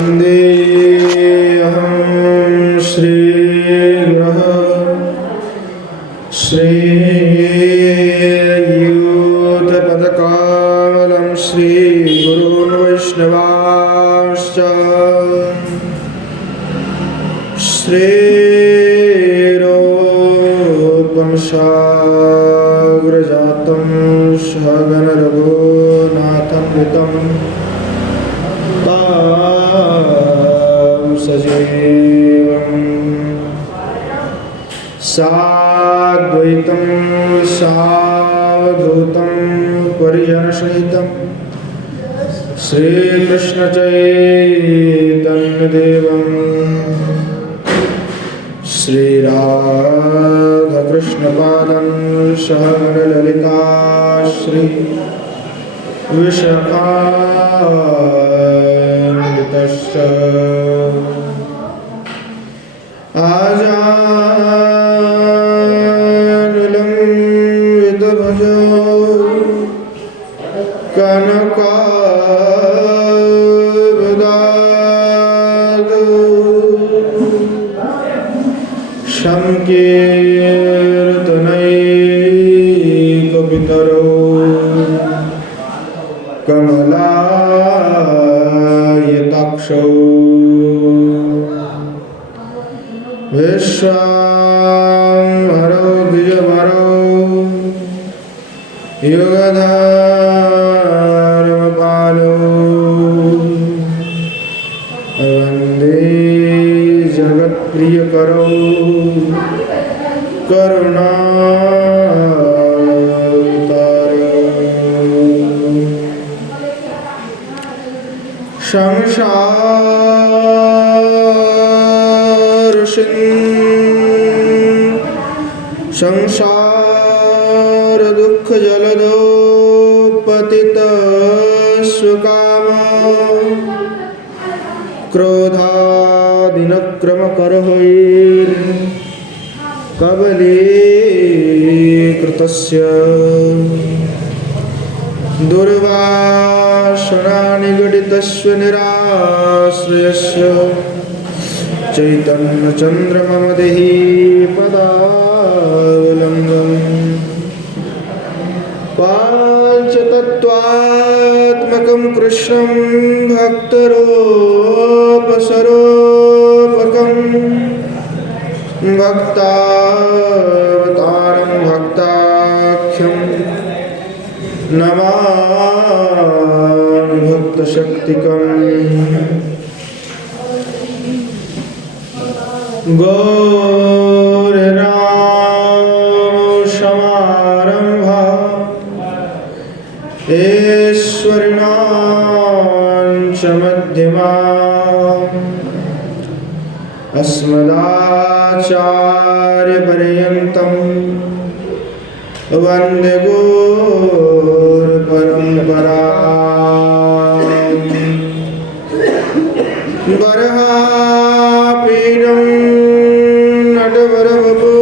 वन्देऽहं श्रीगुरः श्रीयुतपदकमलं श्रीगुरून् वैष्णवांश्च श्रीरूपं साग्रजातं सहगण रघुनाथान्वितं तं सजीवं साद्वैतं सावधूतं परिजनसहितं श्रीकृष्णचैतन्यदेवं श्रीराधाकृष्णपादं सहगण ललिता श्री विशाखान्वितश्च आजानुलम्बितभुजो कनकावदातो संकीर्तनैकपितरो कमलायताक्षौ विश्वाम्भरो द्विजभरो युगधर्मपालो वन्दे जगत्प्रियकरो करुणावतारो संसार दुख जलदो पतितस्वकामा क्रोधादिनक्रम करहैर् कबलीकृतस्य दुर्वासनानि गडितस्य निराश्रयस्य चैतन्यचन्द्रमम देहि पदावलम्बम् पाञ्चतत्त्वात्मकं कृष्णं भक्तरूपस्वरूपकं भक्तावतारं भक्ताख्यं नमामि भक्तशक्तिकम् गौरनामसमारम्भा ईश्वरिणां च मध्यमाम् अस्मदाचार्यपर्यन्तं वन्दे गुरुपरम्पराम् वरहापीडं नटवरवपु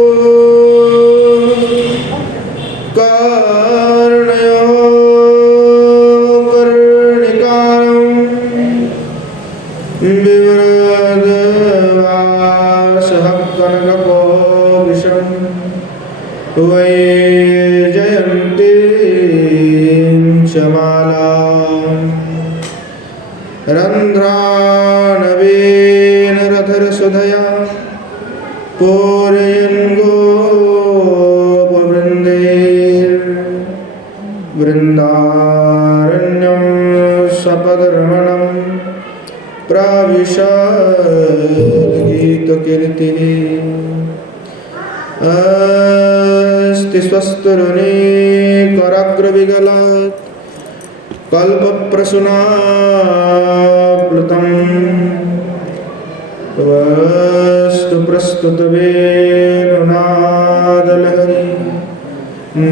कर्णयो कर्णिकारं बिभ्रद्वासः कनककोविशं वैजयन्तीं च मालाम् रन्ध्रानवीन रथरसुधया पूरयन् गोपवृन्दैर्वृन्दारण्यं सपदरमणं प्राविशद्गीतकीर्तिः अस्ति स्वस्तुरुणीकराग्रविगलात् कल्पप्रसूनाप्लुतं वस्तु प्रस्तुतवेणुनादलहरी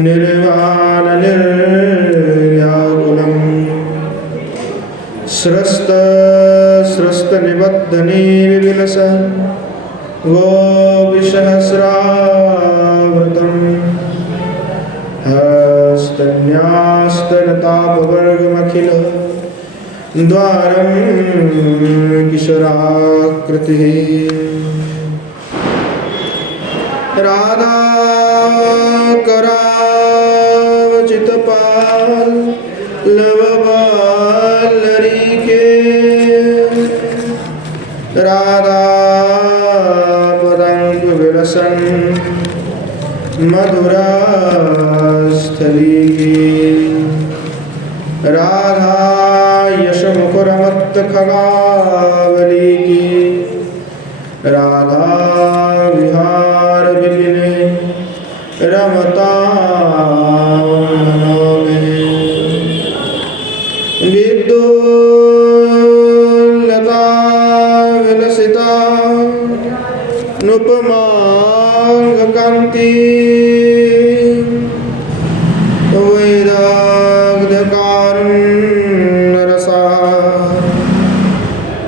निर्वाणनिर्व्याकुलं स्रस्तनिबद्धनीविलसन् गोपिसहस्रावृतं हस्तन्यास्तनतापवर्गमखिल द्वारं किशोराकृतिः राधा करावचितपाल्लववल्लरी के राधा पदंग विलसन मधुरास्थली की राधा यशमुखरमत्त खगावली की राधा विहार विपिने रमता विद्युल्लता विलसिता नुपमांग कांति वैराग्यकारुण्यरसा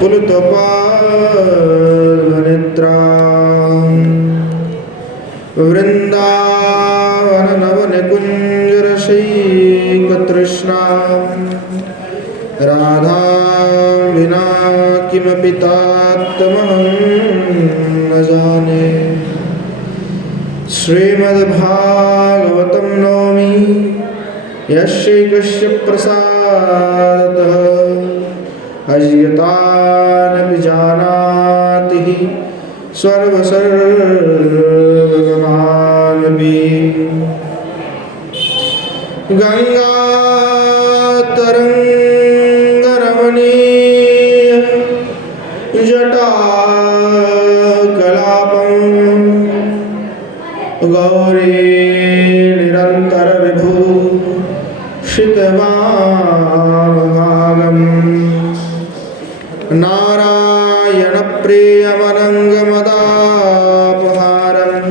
पुलुतपालनिद्रा वृंदावन नवनिकुञ्जरसिकतृष्णा राधा विना किमपि तात्तमहं न जाने श्रीमद्भागवतं नौमि यस्यैकस्य प्रसादतः अज्ञतानपि जानाति सर्वसर्वगमानपि गङ्गातरङ्गरमणीय जटाकलापं गौरी निरन्तर विभु शितवामभागम् नारायण प्रियमनङ्गमदापहारं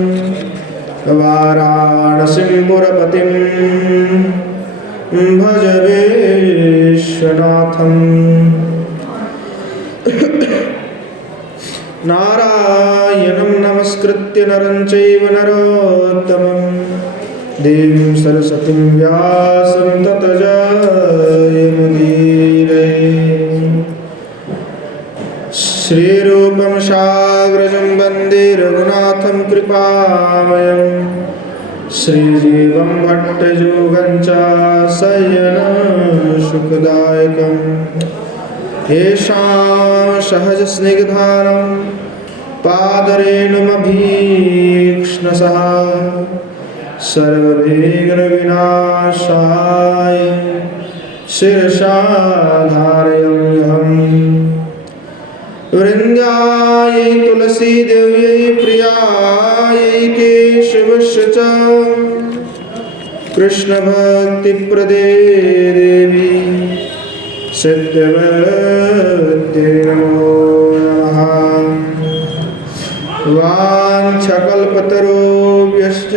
वाराणसीपुरपतिं भज विश्वनाथं नारायणं नमस्कृत्य नरं चैव नरोत्तमं देवीं सरस्वतीं व्यासं ततो जयमुदीरये श्रीरूपं साग्रजं वन्दे रघुनाथं कृपामयं श्रीजीवं भट्टयोगं च शयनं सुखदायकं येषां सहजस्निग्धानं पादरेणुमभीक्ष्णसः सर्वविघ्नविनाशाय शिरसा धारयाम्यहम् वृंदायै तुलसी देव्यै प्रियायै केशवस्य च कृष्ण भक्ति प्रदे देवी सत्यवत्यै नमो नमः वाञ्छकल्पतरुभ्यश्च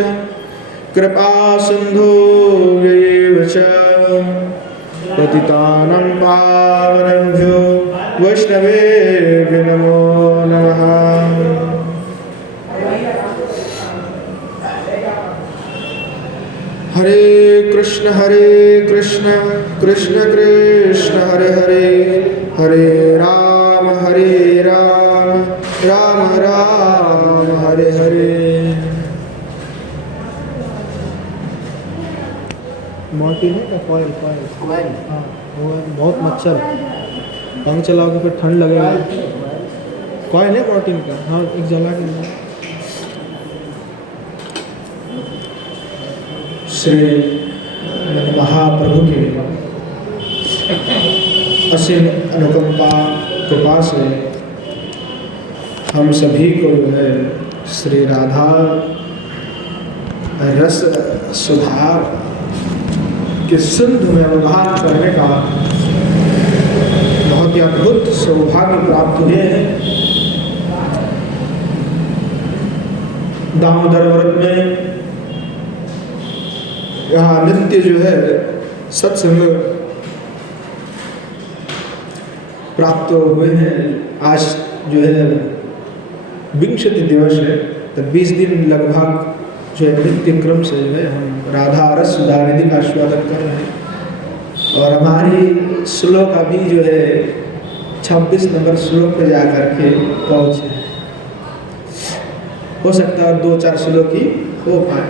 कृपा सिन्धुभ्यैव च पतितानां पावनेभ्यो वैष्णवेभ्यो नमो नमः। हरे कृष्ण कृष्ण कृष्ण हरे हरे हरे राम राम राम हरे हरे। मॉर्टिन है क्या? कॉयल हाँ बहुत मच्छर पंख चलाओगे फिर ठंड लगेगा। कॉयल है मॉर्टिन का? हाँ एक जला के श्री महाप्रभु के असीम अनुकंपा कृपा से हम सभी को जो है श्री राधा रस सुधा के सिंधु में अवगाहन करने का बहुत ही अद्भुत सौभाग्य प्राप्त हुए हैं। दामोदर व्रत में यहाँ नित्य जो है सत्संग प्राप्त हुए हैं। आज जो है विंशति दिवस है, तो 20 दिन लगभग जो है नित्य क्रम से जो है हम राधा रस सुधा निधि का आस्वादन कर रहे हैं। और हमारी श्लोक अभी जो है 26 नंबर श्लोक पे जा करके पहुँचे। हो सकता है 2-4 श्लोक ही हो पाए।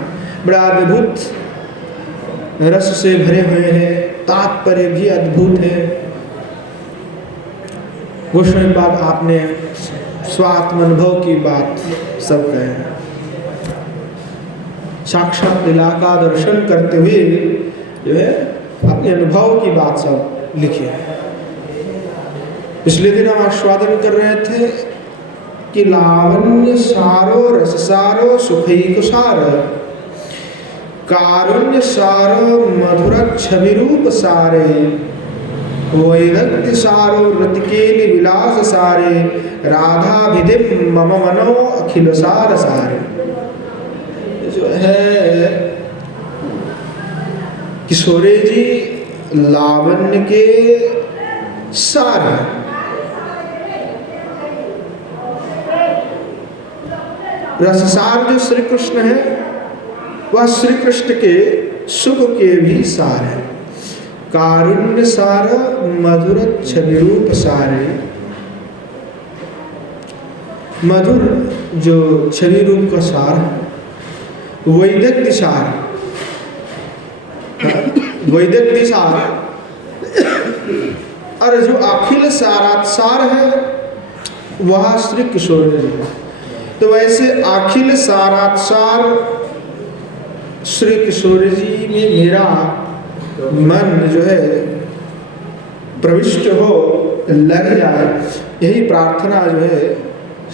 बड़ा अद्भुत रस से भरे हुए हैं, तात्पर्य भी अद्भुत है। गोस्वामी पाद आपने स्वात्म अनुभव की बात सब कहे, साक्षात लीला का दर्शन करते हुए जो है अपने अनुभव की बात सब लिखी है। पिछले दिन हम आस्वादन कर रहे थे कि लावण्य सारो रस सारो सुखैक सार, कारुण्य सारो मधुर छवि रूप सारे, वैदग्ध्य सारो रतिकेली विलास सारे, राधा विधि मम मनो अखिल सार सारे। जो है किशोरी जी लावण्य के सार हैं। रससार जो श्री कृष्ण है वह श्री कृष्ण के सुख के भी सार है। कारुण्य सार मधुर छवि रूप सारे, मधुर जो छवि रूप का सार है। वैदग्ध्य सार, वैदग्ध्य सार और जो अखिल सारात सार है वह श्री किशोर जी है। तो वैसे अखिल सारात सार श्री किशोर जी में मेरा मन जो है प्रविष्ट हो, लग जाए, यही प्रार्थना जो है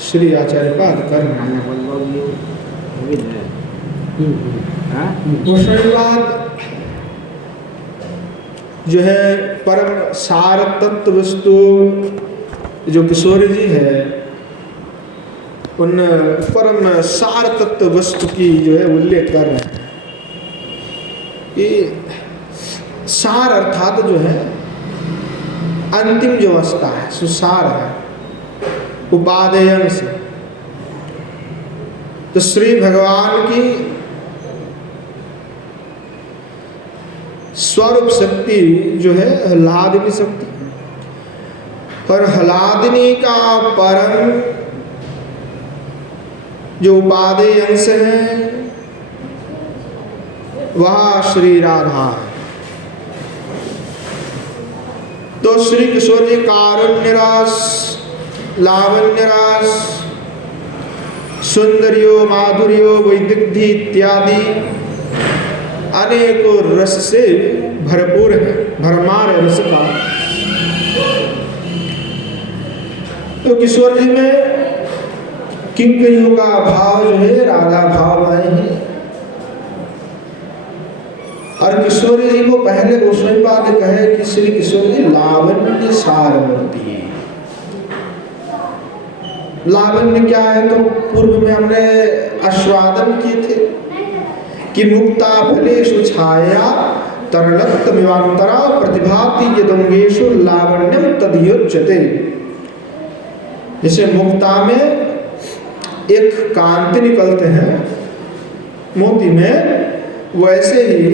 श्री आचार्य पाद कर रहे हैं। गोस्वामी पाद जो है परम सार तत्व वस्तु जो किशोर जी है उन परम सार तत्व वस्तु की जो है उल्लेख कर रहे हैं कि सार अर्थात जो है अंतिम जो अवस्था है सुसार है, उपादेय अंश। तो श्री भगवान की स्वरूप शक्ति जो है हलादिनी शक्ति, और हलादिनी का परम जो उपादेय अंश है वह श्री राधा है। तो श्री किशोर जी कारुण्य रस, लावण्य रस, सुंदरियो माधुर्यो वैदग्ध्य इत्यादि अनेकों रस से भरपूर है, भरमार रस का। तो किशोर जी में किंकरियों का भाव जो है राधा भाव आए हैं। और किशोरी जी को पहले गोस्वामी पाद ने कहे कि श्री किशोर जी लावण्य सारवर्ती है। लावण्य क्या है तो पूर्व में हमने आस्वादन किए थे कि मुक्ता फलेषु छाया तरलत्तमिवान्तरा प्रतिभाति यदंगेषु लावण्यम तदयुज्यते। जैसे मुक्ता में एक कांति निकलते हैं मोती में, वैसे ही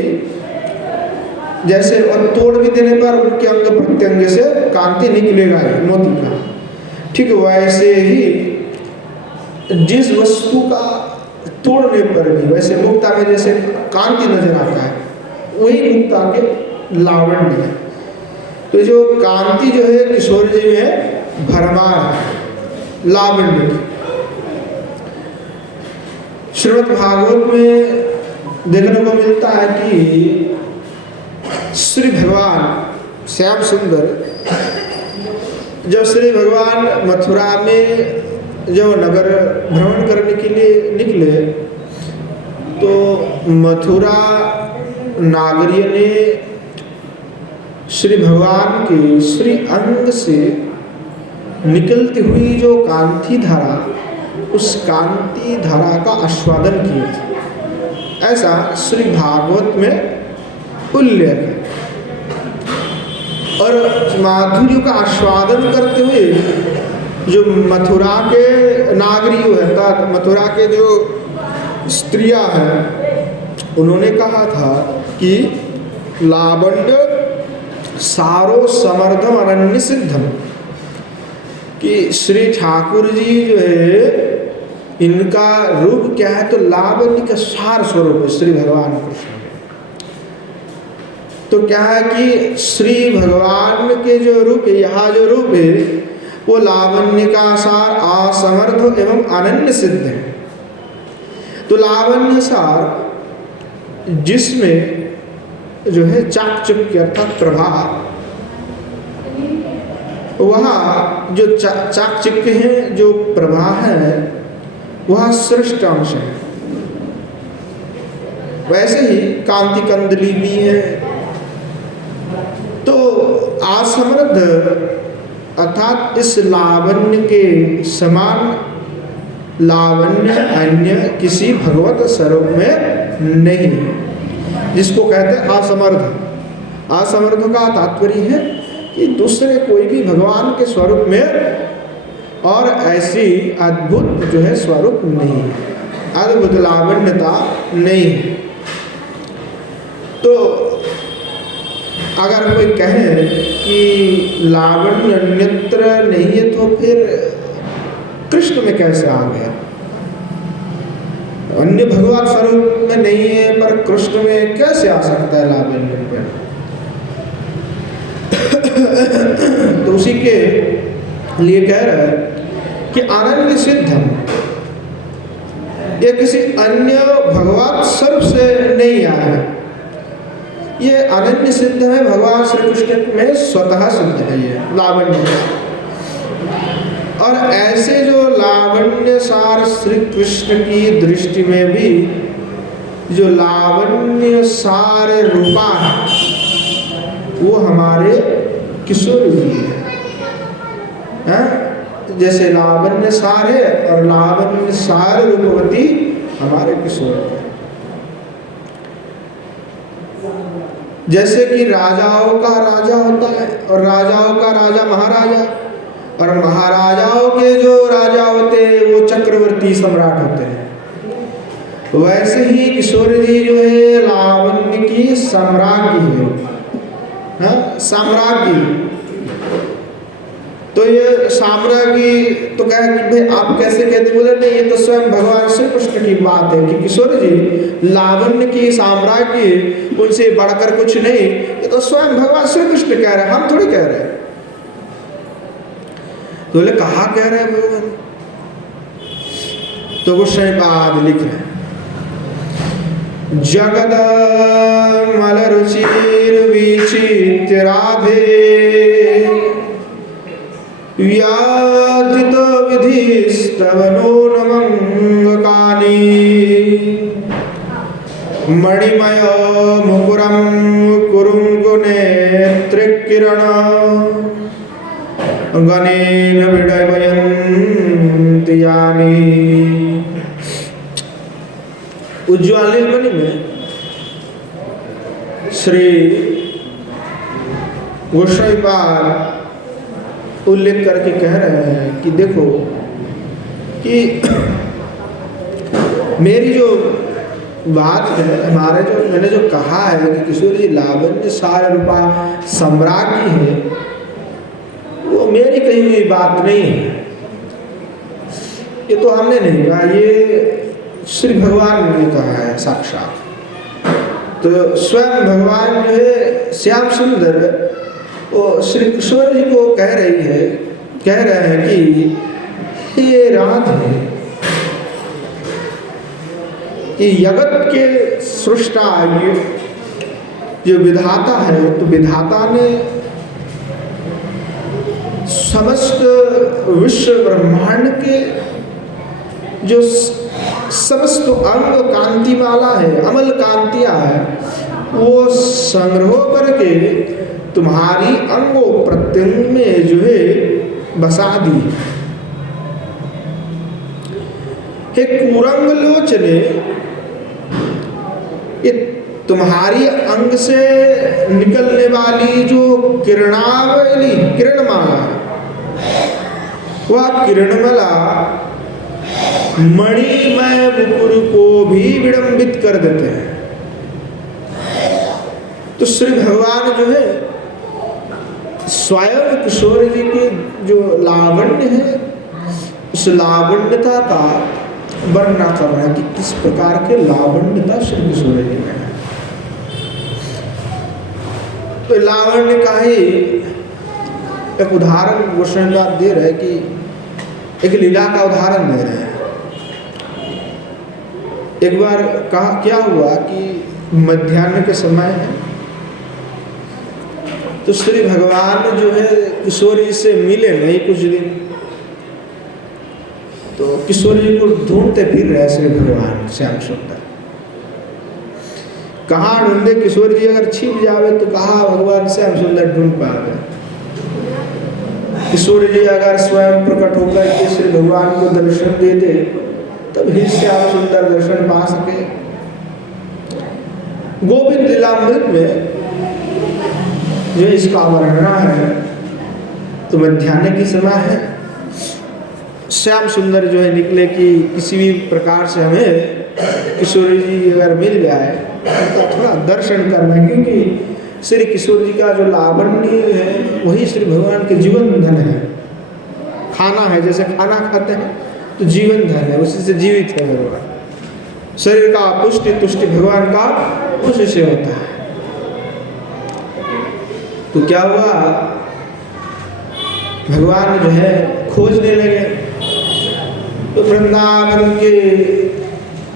जैसे और तोड़ भी देने पर उनके अंग प्रत्यंग से कांति निकलेगा मोती का, ठीक वैसे ही जिस वस्तु का तोड़ने पर भी वैसे मुक्ता में जैसे कांति नजर आता है वही मुक्ता के लावण्य है। तो जो कांति जो है किशोर जी में भरमार है लावण्य की। श्रीमद् भागवत में देखने को मिलता है कि श्री भगवान श्याम सुंदर जब श्री भगवान मथुरा में जो नगर भ्रमण करने के लिए निकले तो मथुरा नागरिय ने श्री भगवान के श्री अंग से निकलती हुई जो कांति धारा, उस कांति धारा का आस्वादन किए थे। ऐसा श्री भागवत में उल्लेख है। और माधुर्य का आस्वादन करते हुए जो मथुरा के नागरिक है, मथुरा के जो स्त्रियां हैं, उन्होंने कहा था कि लावण्य सारो समर्थम अनन्य सिद्धम, कि श्री ठाकुर जी जो है इनका रूप क्या है, तो लावण्य का सार स्वरूप है श्री भगवान कृष्ण। तो क्या है कि श्री भगवान के जो रूप है, यहाँ जो रूप है वो लावण्य का सार असमर्थ एवं अनन्य सिद्ध है। तो लावण्य सार जिसमें जो है चाकचक्य अर्थात प्रभाव, वहाँ जो चाकचक्य है, जो प्रभा है, वह श्रेष्ठ अंश है। वैसे ही कांति कंदली भी है। तो असमृद्ध अर्थात इस लावण्य के समान लावण्य अन्य किसी भगवत स्वरूप में नहीं, जिसको कहते हैं असमर्थ। असमर्थ का तात्पर्य है कि दूसरे कोई भी भगवान के स्वरूप में और ऐसी अद्भुत जो है स्वरूप नहीं है, अद्भुत लावण्यता नहीं है। तो अगर कोई कहे कि लावण्य अन्यत्र नहीं है तो फिर कृष्ण में कैसे आ गया? अन्य भगवान स्वरूप में नहीं है पर कृष्ण में कैसे आ सकता है लावण्य? तो उसी के लिए कह रहा है कि अनन्य सिद्धम, ये किसी अन्य भगवत स्वरूप से नहीं आया है, ये अनन्य सिद्ध है, भगवान श्री कृष्ण में स्वतः सिद्ध है ये लावण्य। और ऐसे जो लावण्य सार श्री कृष्ण की दृष्टि में भी जो लावण्य सार रूपा है वो हमारे किशोर जी है। जैसे लावण्य सार है और लावण्य सार रूपवती हमारे किशोर है। जैसे कि राजाओं का राजा होता है और राजाओं का राजा महाराजा, और महाराजाओं के जो राजा होते हैं वो चक्रवर्ती सम्राट होते हैं, वैसे ही किशोर जी जो है लावण्य की सम्राज्ञी है, साम्राज्ञी। तो ये साम्राज्ञी तो कहे कि भाई आप कैसे कहते? बोले नहीं, ये तो स्वयं भगवान श्री कृष्ण की बात है कि किशोर जी लावण्य की साम्राज्ञी, उनसे बढ़कर कुछ नहीं, ये तो स्वयं भगवान श्री कृष्ण कह रहे हैं, हम थोड़ी कह रहे हैं। तो बोले कहाँ कह रहे हैं भगवान? तो गोसाई बाद लिख रहे हैं, जगद मल रुचिर विचित्य राधे व्याधित विधिस्तवनो नमंगकानि मणिमय मुकुरम कुरुंगु नेत्रिकिरण गणेन विडमयन्ति यानि। उज्ज्वल नीलमणि में श्री गोसाईपाद उल्लेख करके कह रहे हैं कि देखो कि मेरी जो बात है, हमारे जो मैंने जो कहा है कि किशोर जी लावण्य सार रूपा सम्राज्ञी है, वो मेरी कही हुई बात नहीं है। ये तो हमने नहीं कहा, ये श्री भगवान ने कहा है साक्षात। तो स्वयं भगवान जो है श्याम सुंदर वो श्री किशोर जी को कह रहे हैं कि हे राधे, कि जगत के सृष्टा जो विधाता है, तो विधाता ने समस्त विश्व ब्रह्मांड के जो समस्त अंग कांति वाला है, अमल कांतियां है, वो संग्रह करके तुम्हारी अंगों प्रत्यंग में जो है बसा दी। हे कुरंग लोचने, ये तुम्हारी अंग से निकलने वाली जो किरणावली किरणमाला है, वह किरणमाला मणिमय मुकुर को भी विडंबित कर देते हैं। तो श्री भगवान जो है स्वयं किशोर जी के जो लावण्य है, उस लावण्यता का वर्णना कर रहे हैं कि किस प्रकार के लावण्यता श्री किशोर जी में है। तो लावण्य का ही एक उदाहरण गोस्वामी दे रहे हैं कि एक लीला का उदाहरण दे रहे हैं। एक बार कहा क्या हुआ कि मध्याह्न के समय है, तो श्री भगवान जो है किशोर जी से मिले नहीं कुछ दिन, तो किशोर जी को ढूंढते फिर रहे श्री भगवान श्याम सुंदर। कहाँ ढूंढे किशोर जी, अगर छिप जावे तो कहाँ भगवान श्याम सुंदर ढूंढ पावे। किशोर जी अगर स्वयं प्रकट होकर के श्री भगवान को दर्शन दे दे तब ही श्याम सुंदर दर्शन पा सके। गोविंद लीलामृत में जो इसका वर्णना है, तो मध्याह्न की समय है, श्याम सुंदर जो है निकले कि किसी भी प्रकार से हमें किशोर जी अगर मिल जाए तो थोड़ा दर्शन करना है, क्योंकि श्री किशोर जी का जो लावण्य है वही श्री भगवान के जीवन धन है। खाना है, जैसे खाना खाते हैं तो जीवन धन है, उसी से जीवित है भगवान। शरीर का पुष्टि तुष्टि भगवान का उसी से होता है। तो क्या हुआ, भगवान जो है खोजने लगे, तो वृंदावन के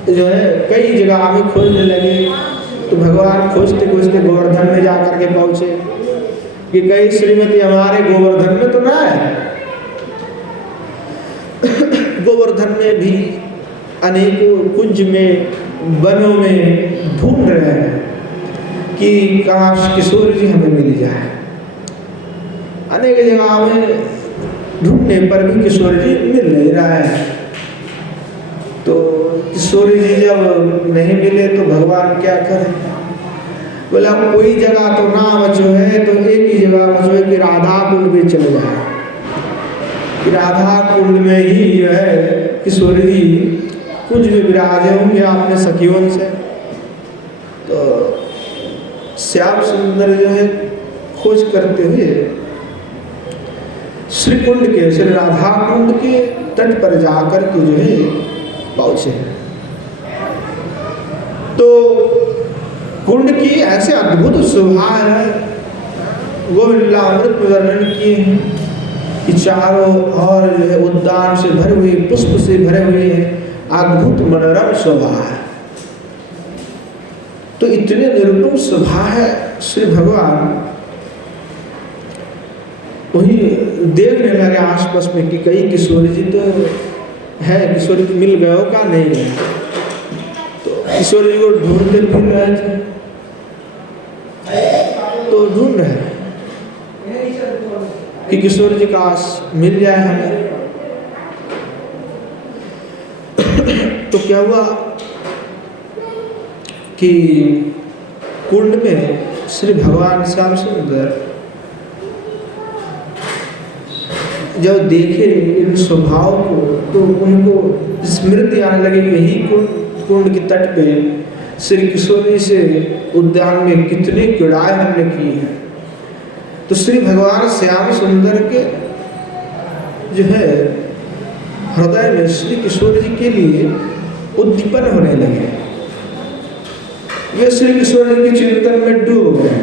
जो है कई जगह में खोजने लगे। तो भगवान खोजते खोजते गोवर्धन में जाकर के पहुंचे कि कहीं श्रीमती हमारे गोवर्धन में तो ना है। गोवर्धन में भी अनेकों कुंज में वनों में ढूंढ रहे हैं कि काश किशोर जी हमें मिल जाए। अनेक जगह में ढूंढने पर भी किशोर जी मिल नहीं रहा है। तो किशोर जी जब नहीं मिले तो भगवान क्या करें, बोला कोई जगह तो ना बचो है, तो एक ही जगह बचो है कि राधा कुंड में चले जाए। कि राधा कुंड में ही जो है किशोर जी कुंज में विराजे होंगे अपने सखियों से। तो श्याम सुंदर जो है खोज करते हुए श्री कुंड के, श्री राधा कुंड के तट पर जाकर के जो है पहुंचे। तो कुंड की ऐसे अद्भुत शोभा है, गोविंद लीलामृत में वर्णन किए हैं कि चारों और जो है उद्यान से भरे हुए, पुष्प से भरे हुए हैं, अद्भुत मनोरम शोभा है। तो इतने निरुपम शोभा है श्री भगवान, वही देखने लगे आसपास में कि कई किशोर जी तो है, किशोर जी मिल गए हो क्या नहीं गए। तो किशोर जी को ढूंढते फिर रहे थे, तो ढूंढ रहे कि किशोर जी का मिल जाए हमें। तो क्या हुआ कि कुंड में श्री भगवान श्याम सुंदर जब देखे इन स्वभाव को, तो उनको स्मृति आने लगी, यही कुंड के तट पे श्री किशोर जी से उद्यान में कितनी क्रीड़ाएं हमने की हैं। तो श्री भगवान श्याम सुंदर के जो है हृदय में श्री किशोर जी के लिए उद्दीपन होने लगे। वे श्री किशोर जी के चिंतन में डूब गए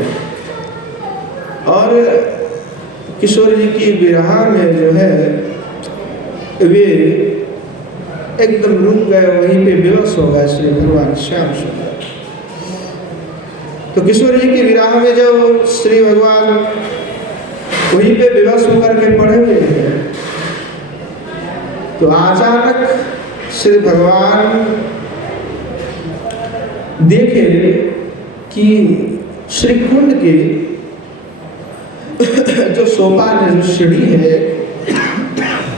और किशोर जी की विरह में जो है वे एकदम रुक गए, वहीं पे बेबस हो गए श्री भगवान श्याम सुंदर। तो किशोर जी की विरह में जब श्री भगवान वहीं पे बेबस होकर के पड़े हुए हैं, तो अचानक श्री भगवान देखे कि श्री कुंड के जो सोपान है, जो सीढ़ी है,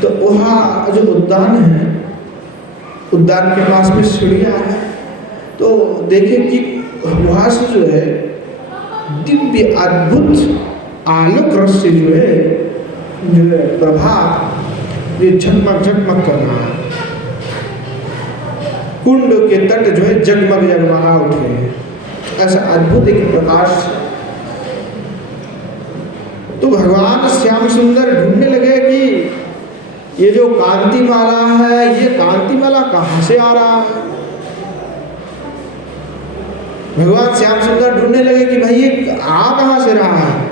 तो वहाँ जो उद्यान है, उद्यान के पास में सीढ़ियाँ हैं। तो देखे कि वहाँ से जो है दिव्य अद्भुत आलोक रस से जो है प्रभाव ये झकमक झकमक कर रहा है। कुंड के तट जो है जगमग जगमगा उठे हैं, ऐसा अद्भुत एक प्रकाश। तो भगवान श्याम सुंदर ढूंढने लगे कि ये जो कांति माला है, ये कांति माला कहां से आ रहा है। भगवान श्याम सुंदर ढूंढने लगे कि भाई ये आ कहां से रहा है।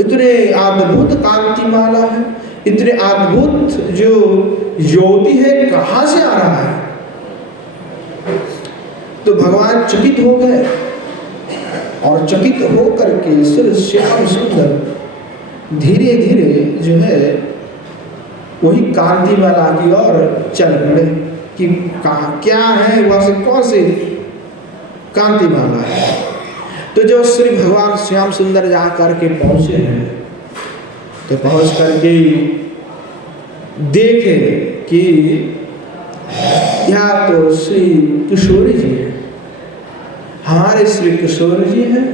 इतने अद्भुत कांति माला है, इतने अद्भुत जो ज्योति है, कहां से आ रहा है। तो भगवान चकित हो गए और चकित हो करके श्री श्याम सुंदर धीरे धीरे जो है वही कांति माला की ओर चल पड़े कि क्या है, वहां से कौन सी कांति माला है। तो जो श्री भगवान श्याम सुंदर जा करके पहुंचे हैं, तो पहुंच करके देखे कि यहाँ तो श्री किशोरी जी है, हमारे श्री किशोर जी हैं।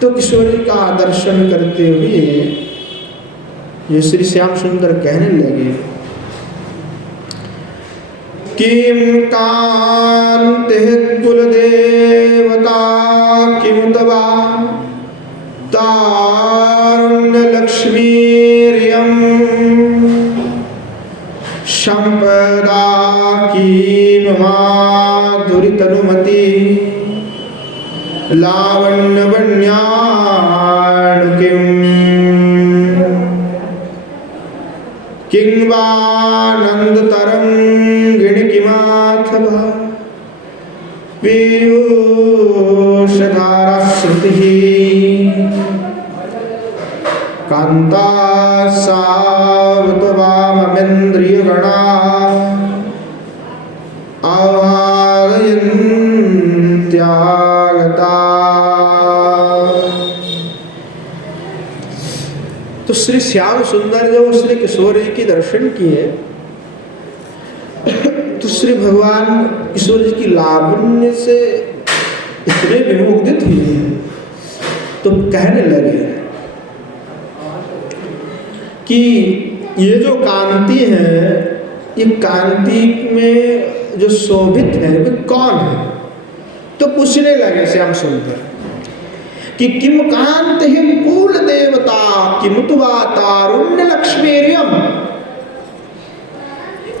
तो किशोरी का दर्शन करते हुए ये श्री श्याम सुंदर कहने लगे, किम कांतिः कुलदेवता किम तवा तारुण्य लक्ष्मीर्यं संपदा किम माधुरी तनुमति लावण्य वन्याण किं वानंद तरंगिणी किमाथवा पीयूषधारा श्रुतिः कांता सावतवाममेन्द्रियगणा आवादयन्त्यागता। तो श्री श्याम सुंदर जब श्री किशोर जी के दर्शन किए तो श्री भगवान किशोर जी की लावण्य से इतने विमुग्धित हुए तो कहने लगे कि ये जो कांति है, ये कांति में जो शोभित है वे कौन है। तो पूछने लगे श्याम सुंदर कि किम कांतिः कुल देवता किमुतवा तारुण्य लक्ष्मीर्यम,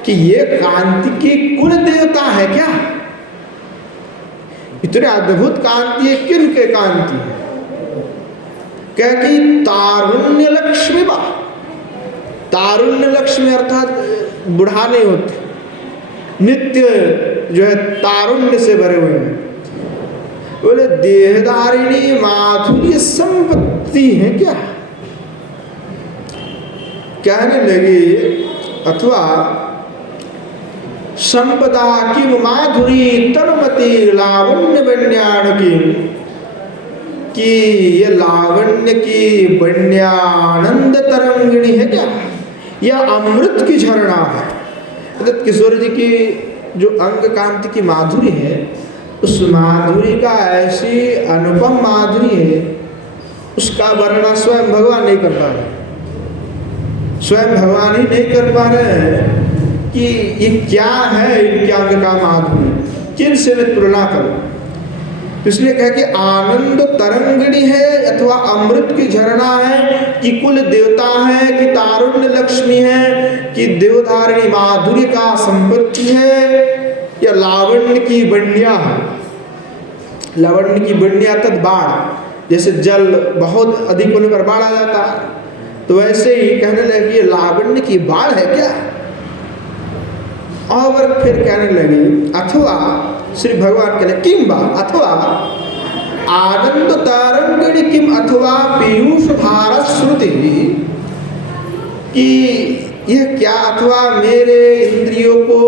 कि ये कांति की कुल देवता है क्या। इतने अद्भुत कांति है, किन के कांति है। क्या कि तारुण्य लक्ष्मी बा, तारुण्य लक्ष्मी अर्थात बुढ़ा नहीं होते, नित्य जो है तारुण्य से भरे हुए हैं। बोले देहधारिणी माधुर्य संपत्ति है क्या। कहने लगे अथवा संपदा की माधुरी तनुमति लावण्य वन्याण की ये लावण्य की वन्यानंद तरंगिणी है क्या, यह अमृत की झरना है। किशोर जी की जो अंग कांति की माधुरी है, उस माधुरी का ऐसी अनुपम माधुरी है, उसका वर्णन स्वयं भगवान नहीं कर पा रहे, स्वयं भगवान ही नहीं कर पा रहे हैं कि ये क्या है इनके अंग का माधुरी, किन से मैं तुलना करूं। इसलिए कह कि आनंद तरंगिणी है अथवा अमृत की झरना है, कि कुल देवता है, कि तारुण्य लक्ष्मी है, कि देवधारिणी माधुरी का संपत्ति है, या लावण्य की बन्या है। लावण्य की बन्या तद बाढ़, जैसे जल बहुत अधिक होने पर बाढ़ आ जाता है, तो वैसे ही कहने लगे ये लावण्य की बाढ़ है क्या। और फिर कहने लगे अथवा श्री भगवान कहले किम बा, अथवा आनंद तरंगिणी किम अथवा पीयूष धारा श्रुति, कि यह क्या अथवा मेरे इंद्रियों को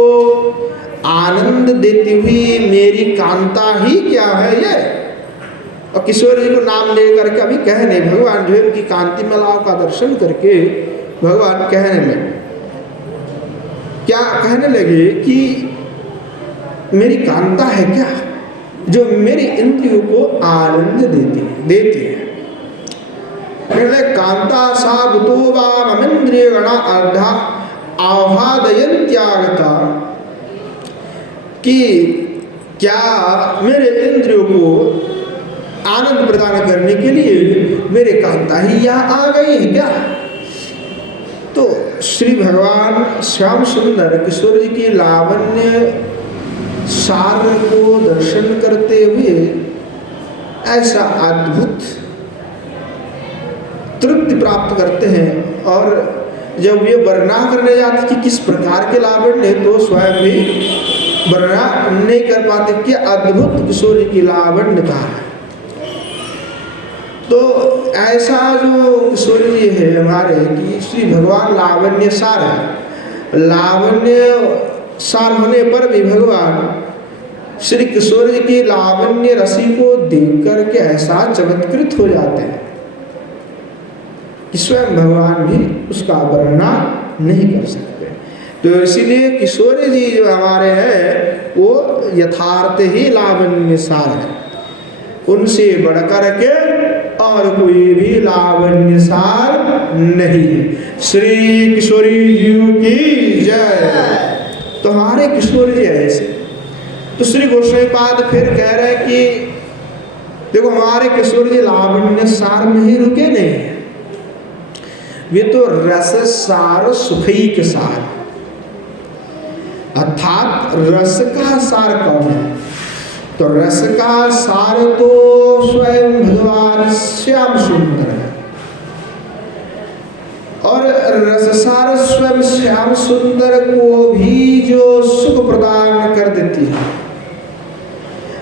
आनंद देती हुई मेरी कांता ही क्या है ये। और किशोर जी को नाम ले करके अभी कहने भगवान जो है उनकी कांति मालाओं का दर्शन करके भगवान कहने लगे, क्या कहने लगे कि मेरी कांता है क्या जो मेरी इंद्रियों को आनंद देती है। कांता सा भूतोवामन्द्रिय गणा अर्धा आह्लादयन्त्यागता, कि क्या मेरे इंद्रियों को आनंद प्रदान करने के लिए मेरे कांता ही यहाँ आ गई है क्या? तो श्री भगवान श्याम सुंदर किशोर जी की लावण्य सार को दर्शन करते हुए ऐसा अद्भुत तृप्ति प्राप्त करते हैं। और जब ये वर्णना करने जाते कि किस प्रकार के लावण्य, तो स्वयं भी वर्णना नहीं कर पाते कि अद्भुत किशोरी की लावण्यता है। तो ऐसा जो किशोरी जी है हमारे कि श्री भगवान लावण्य सार है। लावण्य सार होने पर भी भगवान श्री किशोर जी की लावण्य रसी को देख करके ऐसा चमत्कृत हो जाते हैं कि स्वयं भगवान भी उसका वर्णना नहीं कर सकते। तो इसीलिए किशोर जी जो हमारे हैं वो यथार्थ ही लावण्य सार है, उनसे बढ़कर के और कोई भी लावण्य सार नहीं है। श्री किशोरी जी की जय। तो हमारे किशोर जी ऐसे। तो श्री गोस्वामी पाद फिर कह रहे हैं कि देखो हमारे किशोर जी लावण्य सार में ही रुके नहीं है, वे तो रस सार सुखई के सार, अर्थात रस का सार कौन है? तो रस का सार तो स्वयं भगवान श्याम सुंदर है, और रससार स्वयं श्याम सुंदर को भी जो सुख प्रदान कर देती है,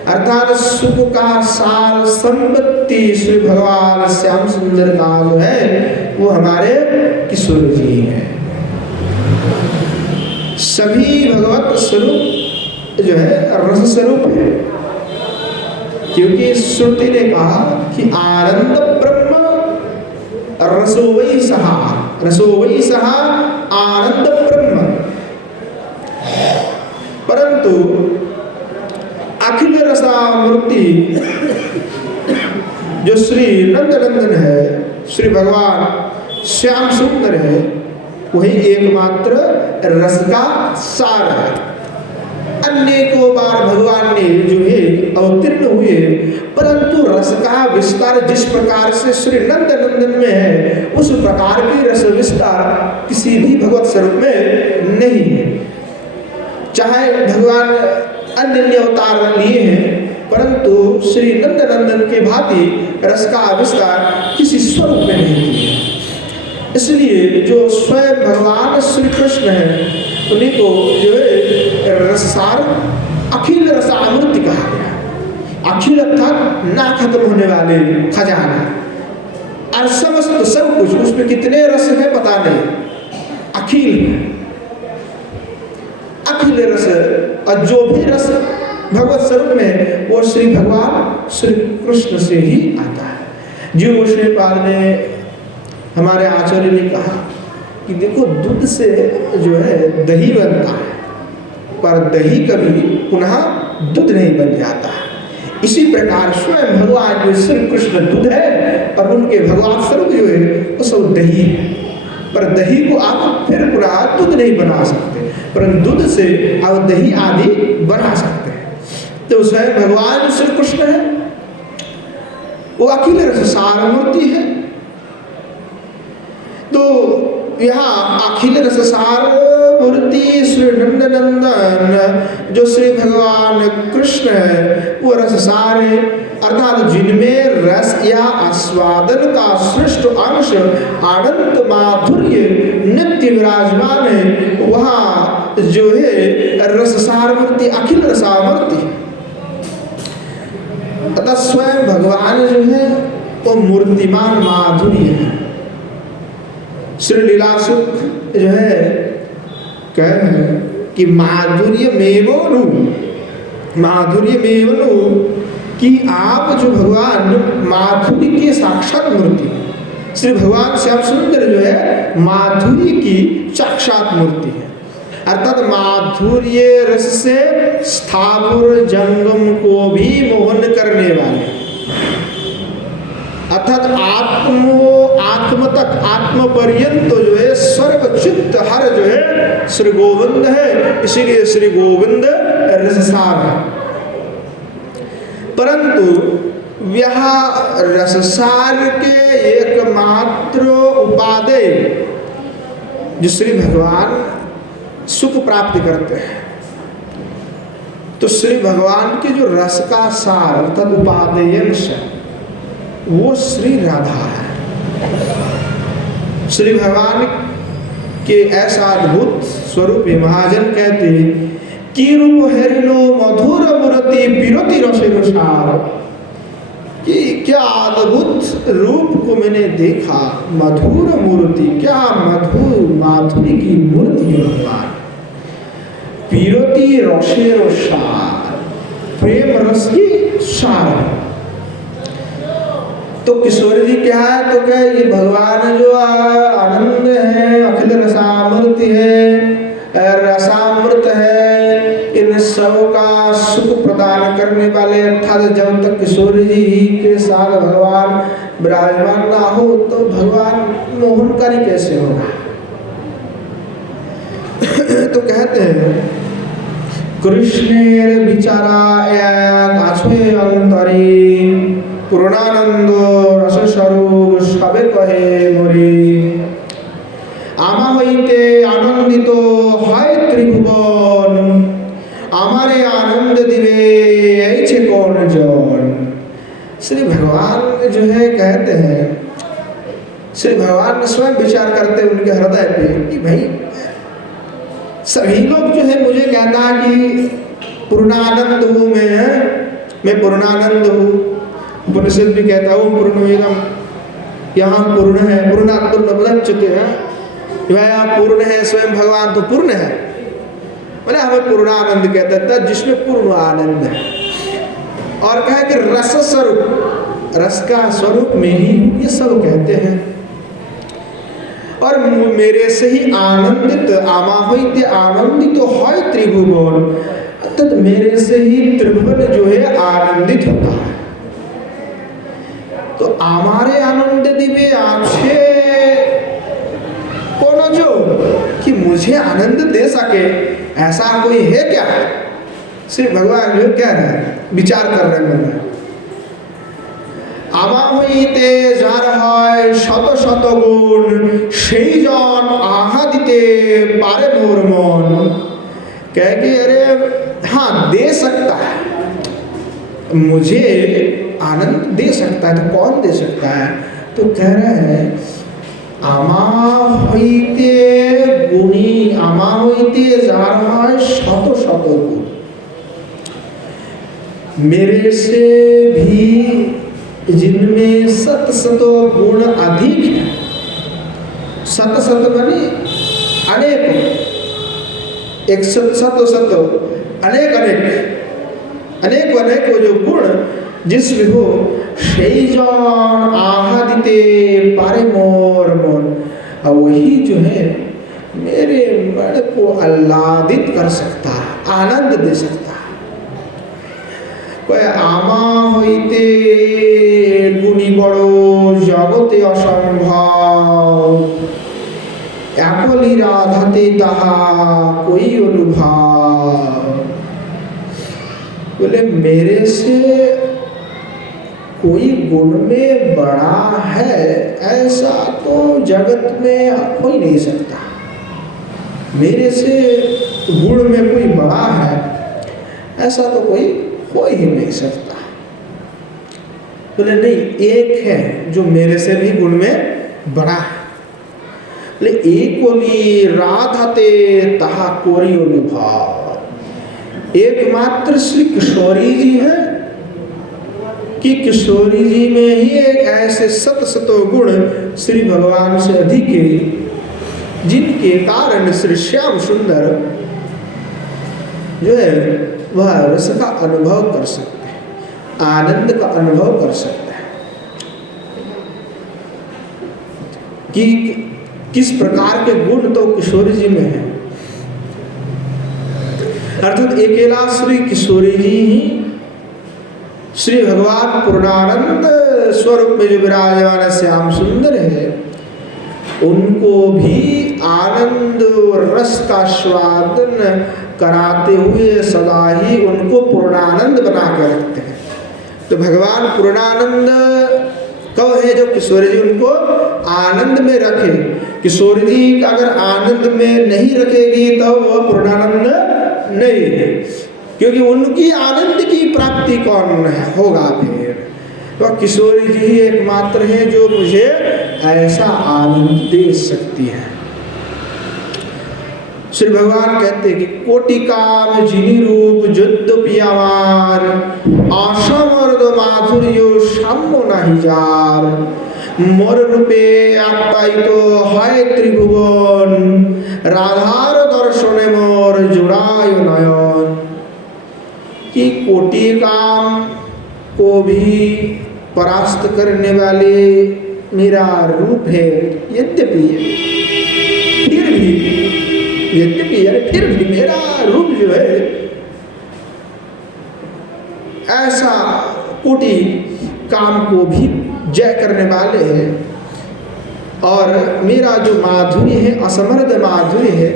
अर्थात सुख का सार संपत्ति श्री भगवान श्याम सुंदर का जो है वो हमारे किशोर जी हैं। सभी भगवत स्वरूप जो है रस स्वरूप है, क्योंकि श्रुति ने कहा कि आनंद ब्रह्म रसो वै सहा आनंद ब्रह्म। परंतु अखिल रसामूर्ति जो श्री नंदनंदन है, श्री भगवान श्याम सुंदर है, वही एकमात्र रस का सार है। अनेकों बार भगवान ने जो है अवतीर्ण हुए, परंतु रस का विस्तार जिस प्रकार से श्री नंदनंदन में है, उस प्रकार की रस विस्तार किसी भी भगवत स्वरूप में नहीं है। चाहे भगवान अन्य अवतार लिए हैं, परंतु श्री नंदनंदन के भांति रस का विस्तार किसी स्वरूप में नहीं किया। इसलिए जो स्वयं भगवान श्री कृष्ण है, उन्हीं को जो है रससार अखिल रसामूर्ति कहा गया। अखिल अर्थात ना खत्म होने वाले खजाना, और समस्त सब कुछ उसमें कितने रस है पता नहीं, अखिल अखिल रस। और जो भी रस भगवत स्वरूप में वो श्री भगवान श्री कृष्ण से ही आता है। जीव गोस्वामी पाद ने हमारे आचार्य ने कहा कि देखो दूध से जो है दही बनता है, पर दही कभी पुनः दूध नहीं बन जाता है। इसी प्रकार स्वयं भगवान जो श्री कृष्ण दूध है, और उनके भगवान स्वरूप जो है वो सब दही है, पर दही को आप फिर पुनः दूध नहीं बना सकते, परंतु दूध से आप दही आदि बना सकते हैं। तो स्वयं भगवान श्री कृष्ण है, वो अखिल रससार मूर्ति है। तो यहाँ अखिल रससार मूर्ति श्री नंदनंदन जो श्री भगवान कृष्ण है, वो रससार है, अर्थात जिनमें रस या आस्वादन का श्रेष्ठ अंश आनंद माधुर्य नित्य विराजमान है, वहाँ जो है रससार मूर्ति अखिल रसार मूर्ति। तथा स्वयं भगवान जो है वो मूर्तिमान माधुर्य है। श्री लीलासुख जो है कहे कि माधुर्य मेवनु कि आप जो भगवान माधुर्य के साक्षात मूर्ति, श्री भगवान श्याम सुंदर जो है माधुर्य की साक्षात मूर्ति है, अर्थात माधुर्य रस से स्थावर जंगम को भी मोहन करने वाले, अर्थात आत्म तक आत्म पर्यंत जो है सर्वचित्त हर जो है श्री गोविंद है, इसीलिए श्री गोविंद रससार है। परंतु यह रससार के एकमात्र उपादेय जो श्री भगवान सुख प्राप्त करते हैं, तो श्री भगवान के जो रस का सार तद उपादेयंश वो श्री राधा है। श्री भगवान के ऐसा अद्भुत स्वरूप महाजन कहते कि रूप हरिणो मधुर मूर्ति विरति रसेर सार, कि क्या अद्भुत रूप को मैंने देखा, मधुर मूर्ति, क्या मधुर माधुरी की मूर्ति है भगवान। विरति रसेर सार, प्रेम रस की सार। तो किशोर जी क्या है, तो क्या ये भगवान जो आनंद है, अखिल रसामृत है, रसामृत है, इन सब का सुख प्रदान करने वाले, अर्थात जब तक किशोर जी के साथ भगवान विराजमान ना हो तो भगवान मोहनकारी कैसे होगा। तो कहते हैं कृष्णेर विचारा आछे अंतरी, पूर्णानंद रस स्वरूप सबे कहे मोरी, आमा हईते आनंदित হয় त्रिभुवन, आमारे आनंद दिवे ऐछे कौन जन। श्री भगवान जो है कहते हैं, श्री भगवान स्वयं विचार करते हैं उनके हृदय पे कि भाई सभी लोग जो है मुझे कहना कि पूर्णानंद हूँ, मैं पूर्णानंद हूँ। उपनिषद भी कहता हूँ पूर्णमेदम, यहाँ पूर्ण है, पूर्णात्मच्युते है, वह पूर्ण है, स्वयं भगवान तो पूर्ण है, मतलब हमें पूर्णानंद कहता था जिसमें पूर्ण आनंद है। और कहे कि रस स्वरूप, रस का स्वरूप में ही ये सब कहते हैं। और मेरे से ही आनंदित आमा होते आनंदित तो है त्रिभुवन, अर्थात मेरे से ही त्रिभुवन जो है आनंदित होता है। तो हमारे आनंद दिव्य आंखें कौन जो कि मुझे आनंद दे सके, ऐसा कोई है क्या। श्री भगवान जो कह रहे हैं, विचार कर रहे हैं मन में। आमा হইতে যার হয় শত শত গুণ, সেই জন আহা দিতে পারে মোর মন। कह के अरे हाँ दे सकता है, मुझे आनंद दे सकता है, तो कौन दे सकता है। तो कह रहे हैं आमा হইতে गुणी, आमा হইতে যার হয় শত শত গুণ, मेरे से भी जिनमें सत सतो गुण अधिक है। सत सत माने अनेक, एक सत सतो सतो अनेक अनेक अनेक अनेक वो जो गुण जिसमें हो, সেই জন आहा दिते पारे मोर मन, और वही जो है मेरे मन को आह्लादित कर सकता है, आनंद दे सकता है। कोई आमा হইতে गुणी बड़ो जगते असंभव, एकली राधाते ताहा कोई अनुभव। बोले मेरे से कोई गुण में बड़ा है ऐसा तो जगत में कोई नहीं सकता। मेरे से गुण में कोई बड़ा है ऐसा तो कोई हो ही नहीं सकता। बोले नहीं, एक है जो मेरे से भी गुण में बड़ा है। बोले एकोली राधाते ताहा कोई अनुभव, एकमात्र श्री किशोरी जी है कि किशोरी जी में ही एक ऐसे सत सतो गुण श्री भगवान से अधिक है, जिनके कारण श्री श्याम सुंदर जो है वह रस का अनुभव कर सकते हैं, आनंद का अनुभव कर सकते हैं। कि किस प्रकार के गुण तो किशोरी जी में है, अर्थात अकेला श्री किशोरी जी ही श्री भगवान पूर्णानंद स्वरूप में जो विराजमान श्याम सुंदर है, उनको भी आनंद रस का स्वादन कराते हुए सदा ही उनको पूर्णानंद बना के रखते हैं। तो भगवान पूर्णानंद कब है जो किशोर जी उनको आनंद में रखे। किशोर जी अगर आनंद में नहीं रखेगी तो वह पूर्णानंद नहीं है, क्योंकि उनकी आनंद की प्राप्ति कौन होगा फिर। तो किशोर जी ही एकमात्र है जो मुझे ऐसा आनंद दे सकती है। श्री भगवान कहते हैं कि कोटि काम जिनी रूप जुद्ध पियावार आशमर्द माधुर्यो साम्य नहीं जार मोर रूपे आपाई तो है त्रिभुवन राधार दर्शने मोर जुड़ाय नयन। कि कोटि काम को भी परास्त करने वाले मेरा रूप है, यद्यपि फिर भी मेरा रूप जो है ऐसा कोटि काम को भी जय करने वाले हैं, और मेरा जो माधुर्य है असमर्थ माधुर्य है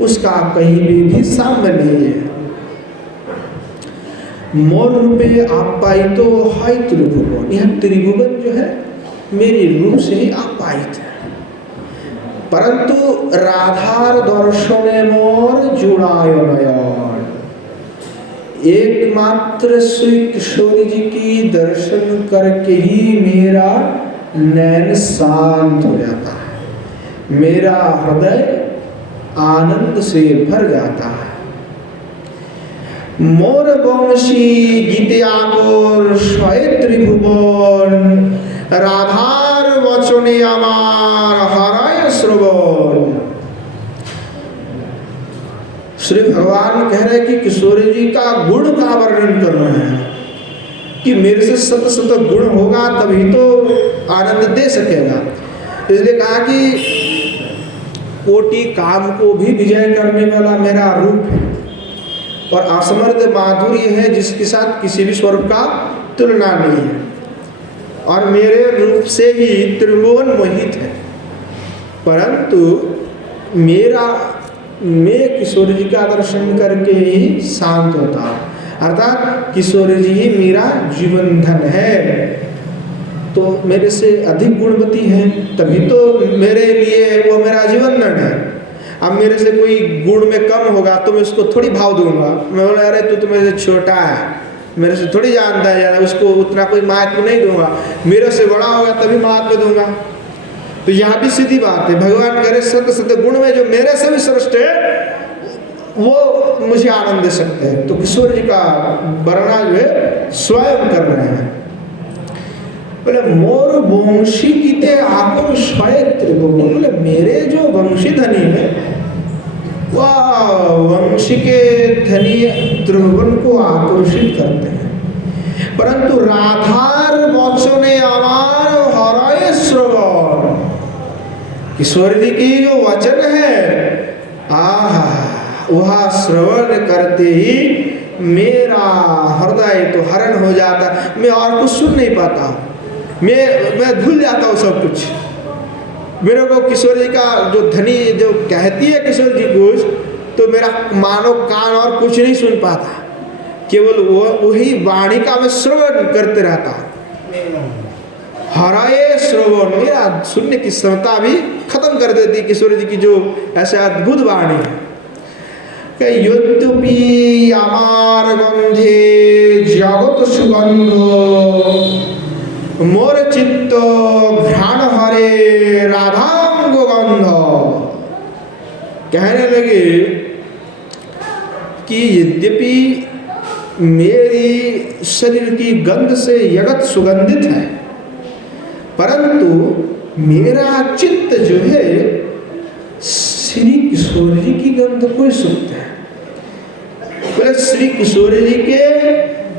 उसका कहीं भी साम्य नहीं है। मोर रूपे आपाई तो है त्रिभुवन, यह त्रिभुवन जो है मेरे रूप से ही आपायित है, परंतु राधार दर्शने मोर जुड़ाय नयन। एकमात्र श्री किशोरी जी की दर्शन करके ही मेरा नैन शांत हो जाता है, मेरा हृदय आनंद से भर जाता है। मोर वंशी गीत्यागोर स्वय त्रिभुवन राधार वचने अमार हराय श्रवण। श्री भगवान कह रहे कि किशोरी जी का गुण का वर्णन कर रहे हैं कि मेरे से सत सत गुण होगा तभी तो आनंद दे सकेगा। इसलिए कहा कि कोटि काम को भी विजय करने वाला मेरा रूप है और असमर्थ माधुर्य है जिसके साथ किसी भी स्वरूप का तुलना नहीं है, और मेरे रूप से ही त्रिभुवन मोहित है, परंतु मैं किशोर जी का दर्शन करके ही शांत होता हूँ। अर्थात किशोर जी ही मेरा जीवन धन है, तो मेरे से अधिक गुणवती है तभी तो मेरे लिए वो मेरा जीवन धन है। अब मेरे से कोई गुण में कम होगा तो मैं उसको थोड़ी भाव दूंगा, मैं बोला अरे तू तो मेरे से छोटा है, मेरे से थोड़ी जानता है ज़्यादा, उसको उतना कोई महत्व नहीं दूंगा। मेरे से बड़ा होगा तभी महत्व दूंगा। तो यहाँ भी सीधी बात है, भगवान कह रहे सत्य सत्य गुण में जो मेरे से भी श्रेष्ठ है वो मुझे आनंद दे सकते हैं। तो किशोर जी का वर्णना जो है स्वयं कर रहे हैं। बोले मोर वंशी गीते आकुल स्वयं त्रिभुवन, बोले मेरे जो वंशी धनी है वह वंशी के धनी त्रिभुवन को आकर्षित करते हैं, परंतु राधार वचने अमार हराय श्रवण। किशोर जी की जो वचन है वह श्रवण करते ही मेरा हृदय तो हरण हो जाता, मैं और कुछ सुन नहीं पाता, मैं भूल जाता हूँ सब कुछ। मेरे को किशोर जी का जो धनी जो कहती है किशोर जी कुछ, तो मेरा मानो कान और कुछ नहीं सुन पाता, केवल वही वाणी का मैं श्रवण करते रहता। हराए श्रवण, मेरा सुनने की क्षमता भी खत्म कर देती किशोर जी की जो ऐसे अद्भुत वाणी है। यद्यपि अमार गंधे जगत सुगंध मोर चित्त घ्राण हरे राधांग गंध। कहने लगे कि यद्यपि मेरी शरीर की गंध से जगत सुगंधित है, परंतु मेरा चित्त जो है श्री किशोर जी की गंध को सूंघता है। बोले श्री किशोर जी के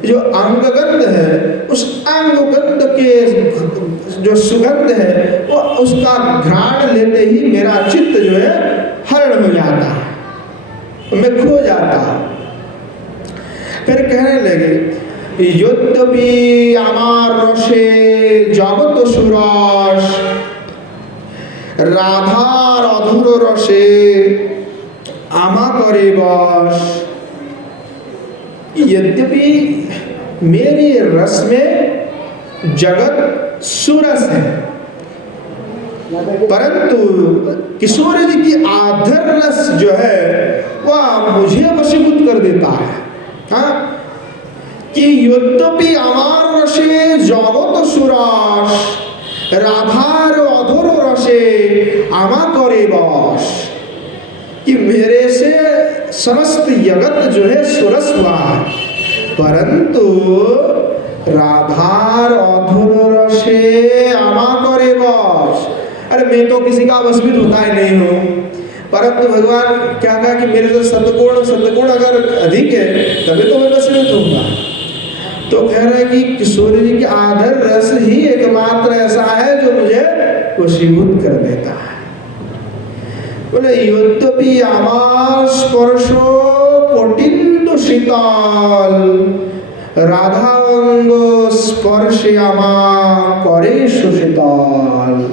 जो अंग गंध है उस अंग गंध के जो सुगंध है वो उसका घ्राण लेते ही मेरा चित्त जो है हरण हो जाता है, मैं खो जाता हूँ। फिर कहने लगे यद्यपि अमार रसे जगत सुरस राधार अधूर रसे आमा करे बस। यद्यपि मेरे रस में जगत सुरस है, परंतु किशोर जी की आधर रस जो है वह मुझे वशीभूत कर देता है। हाँ, कि यद्यपि अमार रसे जगत सुरस, राधार अधर रसे आमा करे बस, कि मेरे से समस्त जगत जो है सुरस हुआ है, परंतु राधार अधर रसे आमा करे बस। अरे मैं तो किसी का वशीभूत होता ही नहीं हूँ, परंतु भगवान क्या कहा कि मेरे से सद्गुण अगर अधिक है तभी तो मैं वशीभूत होऊंगा। तो कह रहे हैं कि किशोर जी के आधर रस ही एकमात्र ऐसा है जो मुझे वशीभूत कर देता है। बोले यद्यपि आमार स्पर्शो कोटिंदु शीतल, राधांग स्पर्श आमा करे सुशीतल।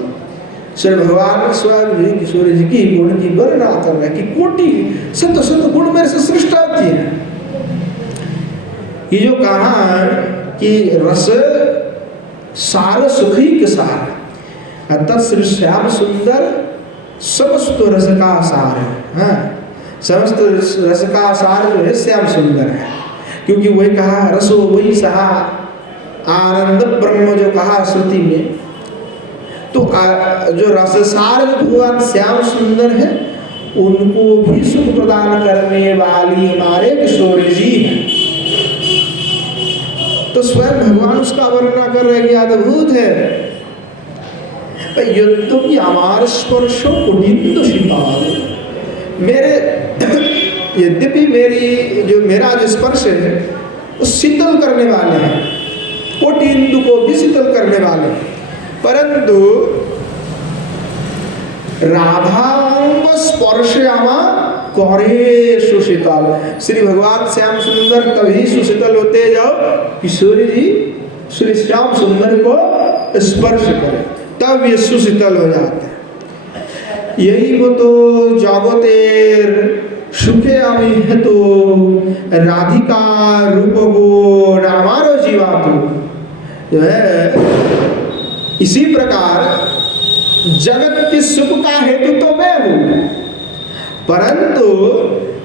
श्री भगवान स्वयं भी किशोर जी की गुण की वर्णना कर रहे हैं कि कोटि सत गुण मेरे से सृष्ट होती है। ये जो कहा कि रस सार सुखी के सार, अतः श्री श्याम सुंदर समस्त रस का सार है। हाँ, समस्त रस का सार जो है श्याम सुंदर है, क्योंकि वही कहा रसो वही सहा आनंद ब्रह्म जो कहा श्रुति में। तो जो रससार जो भगवान श्याम सुंदर है उनको भी सुख प्रदान करने वाली हमारे किशोर जी हैं। तो स्वयं भगवान उसका वर्णन कर रहे कि अद्भुत है। यद्यपि अमार स्पर्शो कुटिंदु शीतल, मेरे यद्यपि मेरा जो स्पर्श है वो शीतल करने वाले हैं, कोटिंदु को भी शीतल करने वाले हैं, परंतु राधा स्पर्श आमा करे सुशीतल। श्री भगवान श्याम सुंदर तभी सुशीतल होते जब किशोरी जी श्री श्याम सुंदर को स्पर्श करें, तब ये सुशीतल हो जाते हैं। यही वो तो जगतेर सुखे आमी है तो राधिका रूप गुण हमारो जीवातु जो है। इसी प्रकार जगत के सुख का हेतु तो मैं हूं, परंतु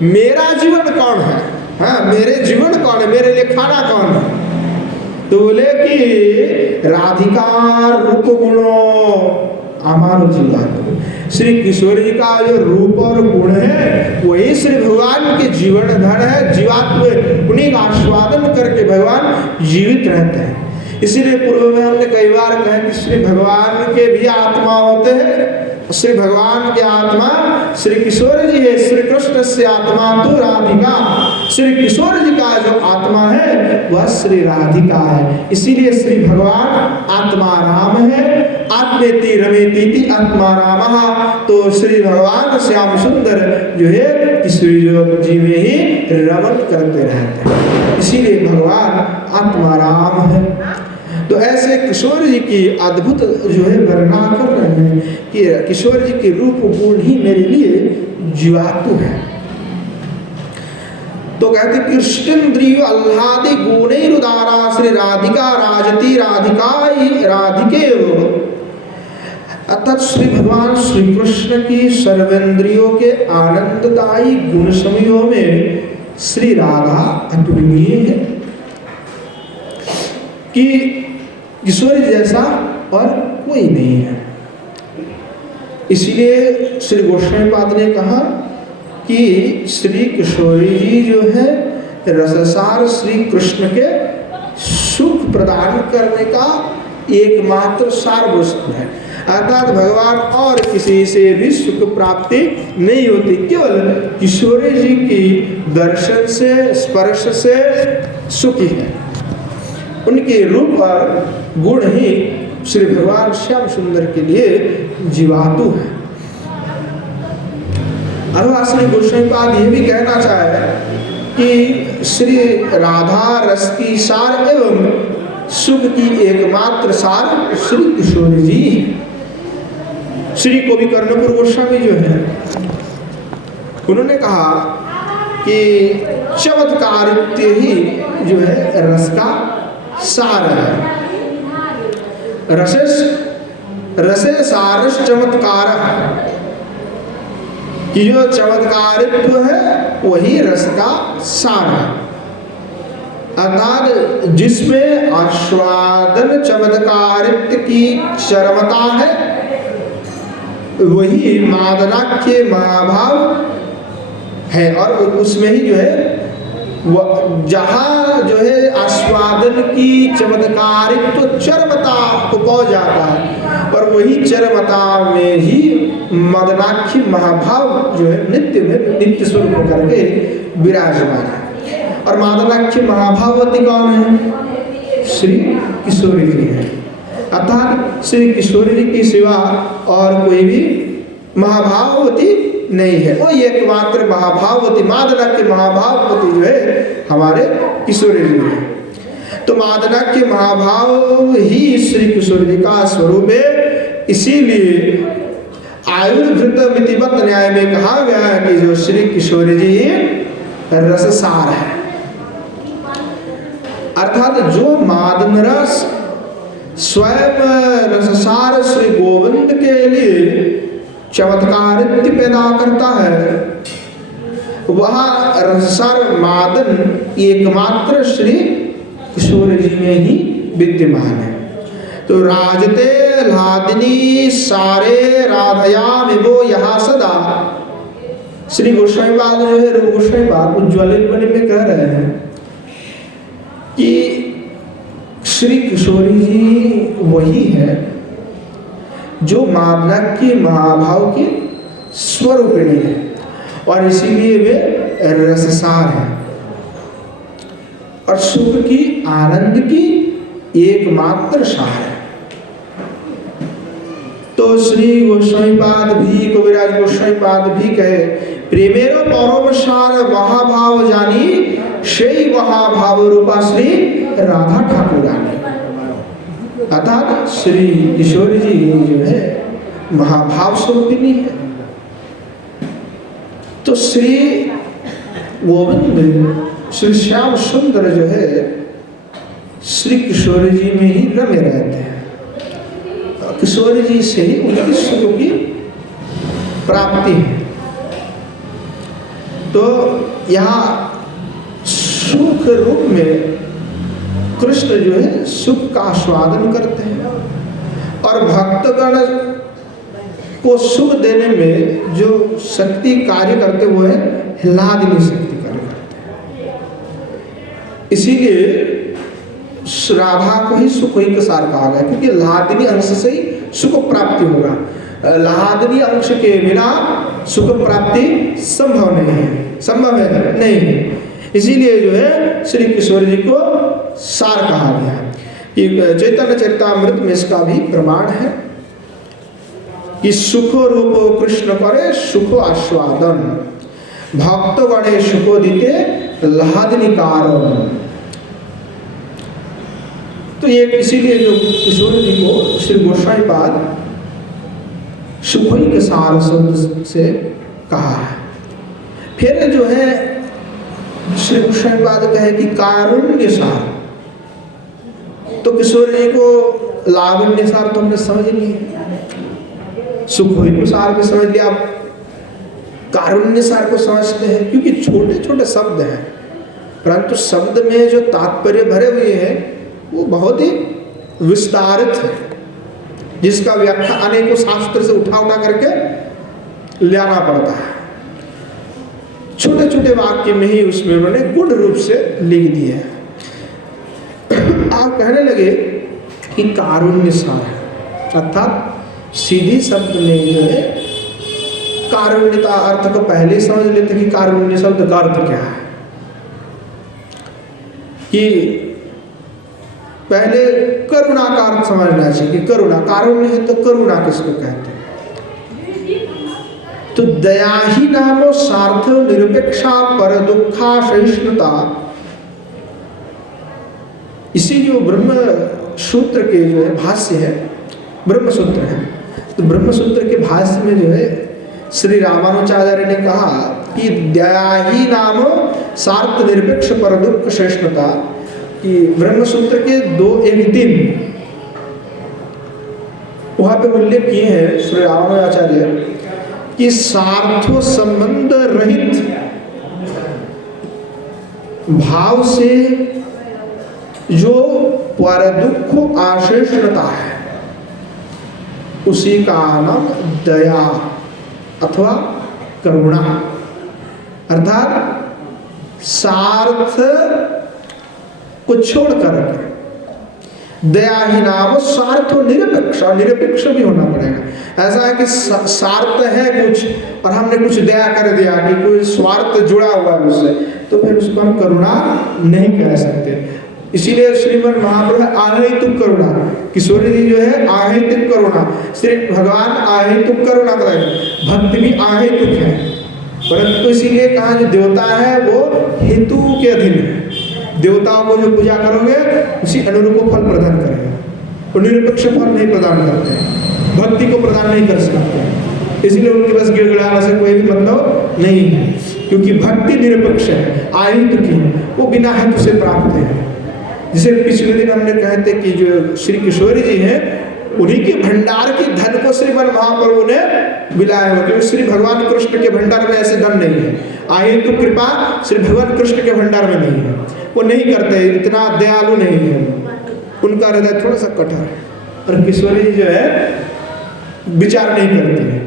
मेरा जीवन कौन है? हाँ, मेरे जीवन कौन है, मेरे लिए खाना कौन है? तो बोले कि राधिका रूप गुणो हमारो जीवन। श्री किशोर जी का जो रूप और गुण है वही श्री भगवान के जीवन धन है। जीवात्म उन्हीं का आस्वादन करके भगवान जीवित रहते हैं। इसीलिए पूर्व में हमने कई बार कहा कि श्री भगवान के भी आत्मा होते हैं। श्री भगवान के आत्मा श्री किशोर जी है। श्री कृष्ण से आत्मा तो राधिका, श्री किशोर जी का जो आत्मा है वह श्री राधिका है। इसीलिए श्री भगवान आत्मा राम है। आत्मेति रमेति आत्मा रामः। तो श्री भगवान श्याम सुंदर जो है किशोरी जी में ही रमन करते रहते हैं, इसीलिए भगवान आत्मा राम है। तो ऐसे किशोर जी की अद्भुत जो है वर्णना कर रहे हैं कि किशोर जी के रूप गुण ही मेरे लिए जीवातु है। तो कहते कृष्णेन्द्रिय आह्लादे गुणैरुदारा श्री राधिका राजती राधिके अर्थात श्री भगवान श्री कृष्ण की सर्वेंद्रियों के आनंददायी गुण समूहों में श्री राधा अतुलनीय है कि किशोर जैसा और कोई नहीं है। इसलिए श्री गोस्वामी पाद ने कहा कि श्री किशोरी जी जो है रससार श्री कृष्ण के सुख प्रदान करने का एकमात्र सार वस्तु है। अर्थात भगवान और किसी से भी सुख प्राप्ति नहीं होती, केवल किशोरी जी की दर्शन से स्पर्श से सुखी है। उनके रूप और गुण ही श्री भगवान श्याम सुंदर के लिए जीवातु है। अथवा श्री गोस्वामी पाद यह भी कहना चाहे कि श्री राधा रस की सार एवं सुख की एकमात्र सार श्री किशोर जी है। श्री कवि कर्णपुर गोस्वामी जो है उन्होंने कहा कि चमत्कारित्य ही जो है रस का सार है। रसे सारस चमत्कार, कि जो चमत्कारित्व है वही रस का सार है। अर्थात जिसमें आस्वादन चमत्कारित्व की चरमता है वही मादनाख्य महाभाव है। और उसमें ही जो है जहाँ जो है आस्वादन की चमत्कारित्व चरमता को पहुँच जाता है और वही चरमता में ही मदनाख्य महाभाव जो है नित्य स्वरूप होकर के विराजमान है। और मदनाख्य महाभावती कौन है? श्री किशोरी जी है। अर्थात श्री किशोरी जी की सिवा और कोई भी महाभाववती नहीं है। वो एकमात्र महाभाववती मादनाख्य महाभाववती जो है हमारे किशोरी जी है। तो मादनाख्य महाभाव ही श्री किशोरी जी का स्वरूप है। इसीलिए आयुर्भृत मितिवत न्याय में कहा गया है कि जो श्री किशोरी जी रससार है। अर्थात जो मादन रस स्वयं रससार श्री गोविंद के लिए चमत्कारित्व पैदा करता है, वह रससार मादन एकमात्र श्री किशोर जी में ही विद्यमान है। तो राजते लादिनी सारे राधया विभो यहाँ सदा, श्री गोस्वामी पाद जो है रूप गोस्वामी पाद उज्ज्वलित बने में कह रहे हैं कि श्री किशोरी जी वही है जो मादनाख्य महाभाव की स्वरूपिणी है और इसीलिए वे रससार है और सुख की आनंद की एकमात्र सार है। तो श्री गोस्वामी पाद भी कविराज गोस्वामी पाद भी कहे प्रेमेर परम सार महाभाव जानी সেই महाभाव रूपा श्री राधा ठाकुरानी। अर्थात श्री किशोरी जी जो है महाभाव स्वरूपिणी है। तो श्री गोविंद श्री श्याम सुंदर जो है श्री किशोरी जी में ही रमे रहते हैं। किशोरी जी से ही उनकी सुख की प्राप्ति है। तो यहाँ सुख रूप में कृष्ण जो है सुख का आस्वादन करते हैं और भक्तगण को सुख देने में जो शक्ति कार्य करते हुए लादिनी शक्ति कार्य करते हैं। इसीलिए राधा को ही सुख ही सार कहा गया क्योंकि लादिनी अंश से ही सुख प्राप्ति होगा। लादिनी अंश के बिना सुख प्राप्ति संभव नहीं है, संभव है नहीं। इसीलिए जो है श्री किशोर जी को सार कहा गया है। कि चैतन्य चरितामृत में इसका भी प्रमाण है कि सुख रूप कृष्ण करे सुख आस्वादन भक्त गणे सुख दीते लादिनी कारण। तो ये इसीलिए जो किशोर जी को श्री गोस्वामी पाद सुख ही के सार शब्द से कहा है। फिर जो है श्री गोस्वामी पाद कहे कि कारुण्य सार। तो किशोर जी को लावण्य सार तो हमने समझ लिया, सुख को सार भी समझ लिया, आप कारुण्य सार को समझते हैं क्योंकि छोटे छोटे शब्द हैं परंतु शब्द में जो तात्पर्य भरे हुए हैं वो बहुत ही विस्तारित है जिसका व्याख्या अनेकों शास्त्र से उठा करके लाना पड़ता है। छोटे छोटे वाक्य में ही उसमें उन्होंने गुण रूप से लिख दिए हैं। आप कहने लगे कि कारुण्य सार है अर्थात सीधी शब्द में जो है कारुण्यता अर्थ को पहले समझ लेते कि कारुण्य शब्द का अर्थ क्या है। कि पहले करुणा का अर्थ समझना चाहिए कि करुणा कारुण्य है तो करुणा किसको कहते हैं। तो दया ही नामो सार्थ निरपेक्षा पर दुखा सहिष्णुता। इसी जो ब्रह्म सूत्र के जो है भाष्य है ब्रह्म सूत्र है तो ब्रह्म सूत्र के भाष्य में जो है श्री रामानुजाचार्य ने कहा कि दया ही नाम सार्थ निरपेक्ष पर दुख सहिष्णुता। कि ब्रह्मसूत्र के 2:1-3 वहां पे उल्लेख किए हैं श्री रामानुजाचार्य कि सार्थो संबंध रहित भाव से जो पर दुख आशेषता है उसी का नाम दया अथवा करुणा, अर्थात सार्थ को छोड़कर दया ही नाम स्वार्थ और निरपेक्ष भी होना पड़ेगा। ऐसा है कि स्वार्थ है कुछ और हमने कुछ दया कर दिया कि कोई स्वार्थ जुड़ा हुआ है उससे, तो फिर उसको हम करुणा नहीं कह सकते। इसीलिए श्रीमद् महाप्रभु आहैतुक करुणा, किशोरी जी जो है आहैतुक करुणा, श्री भगवान आहैतुक करुणा करें, भक्ति भी आहैतुक है, परंतु इसीलिए कहा जो देवता है वो हेतु के अधीन है। देवताओं को जो पूजा करोगे उसी अनुरूप फल प्रदान करेगा, और निरपेक्ष फल नहीं प्रदान करते, भक्ति को प्रदान नहीं कर सकते। इसलिए उनके पास गिड़गिड़ाने से कोई भी मतलब नहीं है, क्योंकि भक्ति निरपेक्ष है, आहित की है, वो बिना हेतु से प्राप्त है। जिसे पिछले दिन हमने कहे थे कि जो श्री किशोरी जी हैं उन्हीं के भंडार की धन को श्रीमद् महाप्रभु ने मिलाया हुआ, क्योंकि श्री भगवान कृष्ण के भंडार में ऐसे धन नहीं है। आहित कृपा श्री भगवान कृष्ण के भंडार में नहीं है, वो नहीं करते, इतना दयालु नहीं है, उनका हृदय थोड़ा सा कठोर है। और किशोरी जो है विचार नहीं करती है।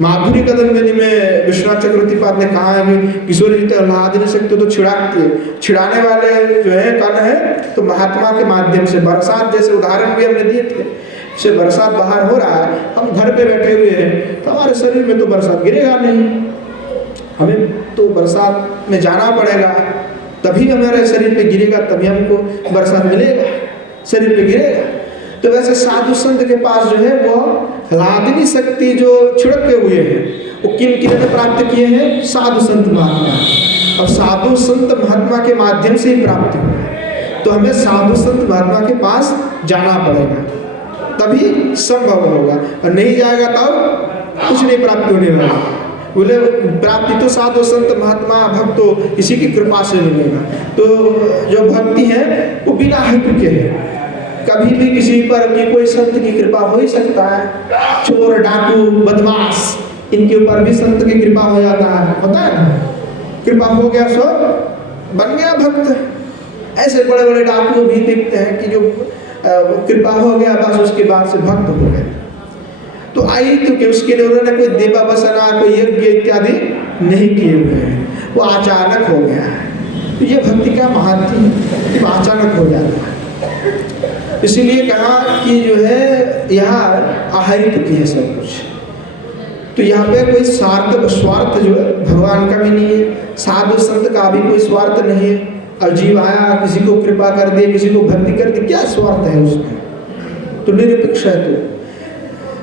माधुरी कदम्बिनी में विश्वनाथ चक्रवर्ती पाद ने कहा है कि किशोरी जी तो अल्लाह नहीं सकते तो छिड़ाती है, छिड़ाने वाले जो है कौन है, तो महात्मा के माध्यम से। बरसात जैसे उदाहरण भी हमने दिए थे, जैसे बरसात बाहर हो रहा है, हम घर पे बैठे हुए हैं तो हमारे शरीर में तो बरसात गिरेगा नहीं, हमें तो बरसात में जाना पड़ेगा, तभी हमारे शरीर पे गिरेगा, तभी हमको बरसात मिलेगा, शरीर पे गिरेगा। तो वैसे साधु संत के पास जो है वो लादनी शक्ति जो छिड़के हुए हैं वो किन किन ने प्राप्त किए हैं, साधु संत महात्मा, और साधु संत महात्मा के माध्यम से ही प्राप्त हुआ। तो हमें साधु संत महात्मा के पास जाना पड़ेगा, तभी संभव होगा, और नहीं जाएगा तब कुछ नहीं प्राप्त होने वाला। बोले प्राप्ति तो साधु संत महात्मा भक्तों इसी की कृपा से मिलेगा। तो जो भक्ति है वो बिना हेतु के है, कभी भी किसी पर की कोई संत की कृपा हो ही सकता है। चोर डाकू बदमाश इनके ऊपर भी संत की कृपा हो जाता है, होता है ना, कृपा हो गया सो बन गया भक्त। ऐसे बड़े बड़े डाकू भी देखते हैं कि जो कृपा हो गया बस उसके बाद से भक्त हो गए। तो आई तो कि उसके लिए उन्होंने कोई देवा बसना कोई यज्ञ इत्यादि नहीं किए हुए हैं, वो अचानक हो गया है। तो ये भक्ति का महात्म्य अचानक हो जाता है। इसीलिए कहा कि जो है यहाँ आहरित की है सब कुछ। तो यहाँ पे कोई स्वार्थ जो है भगवान का भी नहीं है, साधु संत का भी कोई स्वार्थ नहीं है। अब जीव आया किसी को कृपा कर दे, किसी को भक्ति कर दे, क्या स्वार्थ है उसमें, तो निरपेक्ष है।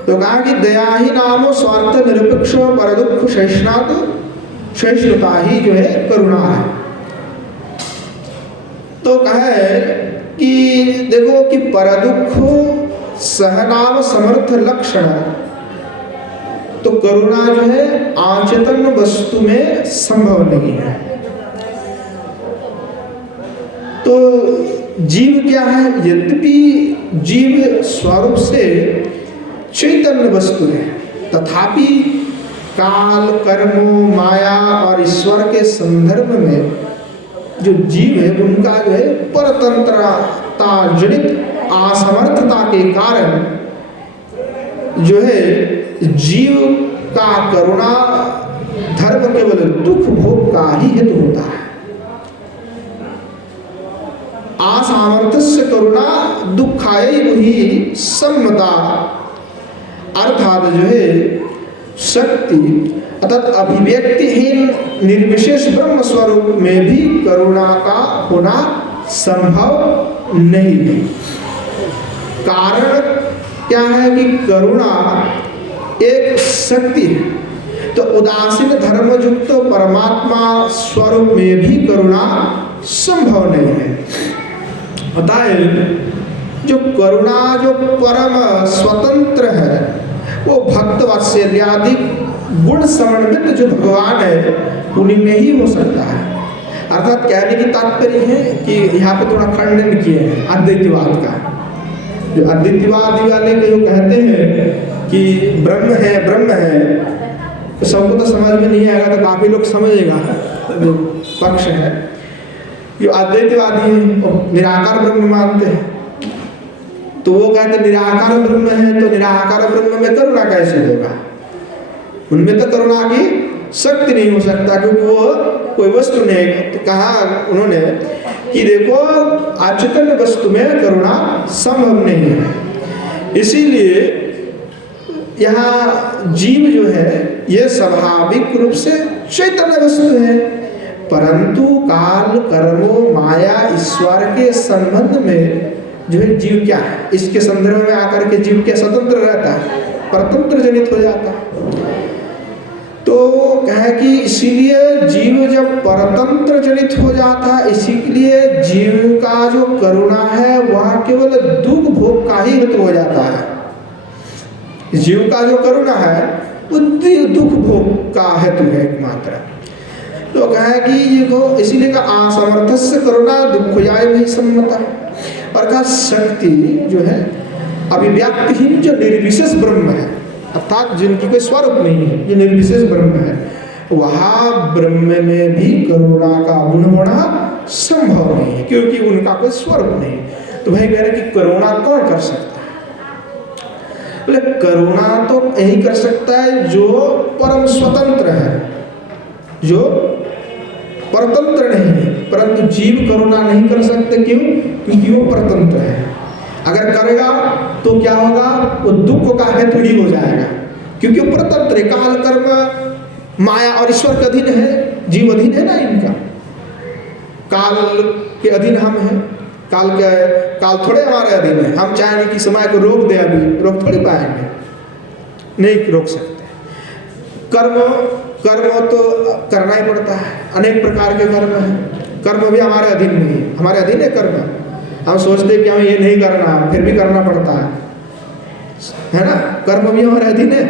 तो कहा कि दया ही नामो स्वार्थ निरपेक्ष पर दुख सहिष्णुता ही जो है करुणा है। तो कहे कि देखो कि परदुख सहनाव समर्थ लक्षण, तो करुणा जो है आचेतन वस्तु में संभव नहीं है। तो जीव क्या है, यद्यपि जीव स्वरूप से चैतन्य वस्तु है, तथापि काल कर्मों माया और ईश्वर के संदर्भ में जो जीव है उनका जो है परतंत्रता जनित असमर्थता के कारण जो है जीव का करुणा धर्म केवल दुख भोग का ही हेतु होता है। असामर्थ्य करुणा दुखाय वही सम्मता, अर्थात जो है शक्ति अर्थात अभिव्यक्तिहीन निर्विशेष ब्रह्म स्वरूप में भी करुणा का होना संभव नहीं है। कारण क्या है कि करुणा एक शक्ति है, तो उदासीन धर्मयुक्त परमात्मा स्वरूप में भी करुणा संभव नहीं है। अतः जो करुणा जो परम स्वतंत्र है वो भक्त वात्सल्यादि गुण समन्वित जो भगवान है उन्हीं में ही हो सकता है। अर्थात कहने की तात्पर्य है कि यहाँ पे थोड़ा खंडन किए हैं अद्वैतवाद का। जो अद्वैतवादी वाले जो कहते हैं कि ब्रह्म है, तो सबको तो समझ में नहीं आएगा, तो काफी लोग समझेगा जो पक्ष है। जो अद्वैतवादी है वो निराकार ब्रह्म मानते हैं, तो वो कहते निराकार ब्रह्म है तो निराकार ब्रह्म में करुणा कैसे होगा, उनमें तो करुणा की शक्ति नहीं हो सकता क्योंकि वो कोई वस्तु नहीं। तो कहा उन्होंने कि देखो अचेतन वस्तु में करुणा संभव नहीं है, इसीलिए यहाँ जीव जो है ये स्वाभाविक रूप से चैतन्य वस्तु है, परंतु काल कर्मों माया ईश्वर के संबंध में जो है जीव क्या है, इसके संदर्भ में आकर के जीव क्या स्वतंत्र रहता है, परतंत्र जनित हो जाता है। तो कहे कि इसीलिए जीव जब परतंत्र जनित हो जाता है, इसीलिए जीव का जो करुणा है वह केवल दुख भोग का ही हेतु हो जाता है। जीव का जो करुणा है वो दुख भोग का हेतु है एकमात्र। तो कहे कि ये इसीलिए का असमर्थस्य करुणा दुखयाय वही सम्मता, और का शक्ति जो है अभिव्यक्तिहीन जो निर्विशेष ब्रह्म है, अर्थात जिनकी कोई स्वरूप नहीं है, ये निर्विशेष ब्रह्म है, वहाँ ब्रह्म में भी करुणा का गुण होना संभव नहीं है क्योंकि उनका कोई स्वरूप नहीं। तो भाई कह रहे कि करुणा कौन कर सकता है, बोले करुणा तो यही कर सकता है जो परम स्वतंत्र है, जो परतंत्र नहीं है, परंतु जीव करुणा नहीं कर सकते। क्यों? क्योंकि वो परतंत्र है। अगर करेगा तो क्या होगा, वो दुख का हेतु ही हो जाएगा क्योंकि वो परतंत्र है। काल कर्म माया और ईश्वर के अधीन है, जीव अधीन है ना इनका, काल के अधीन हम हैं, काल थोड़े हमारे अधीन है। हम चाहेंगे कि समय को रोक दे, अभी रोक थोड़ी पाएंगे, नहीं रोक सकते। कर्म तो करना ही पड़ता है, अनेक प्रकार के कर्म हैं, कर्म भी हमारे अधीन नहीं है, हमारे अधीन है कर्म। हम सोचते हैं कि हमें ये नहीं करना, फिर भी करना पड़ता है ना, कर्म भी हमारे अधीन है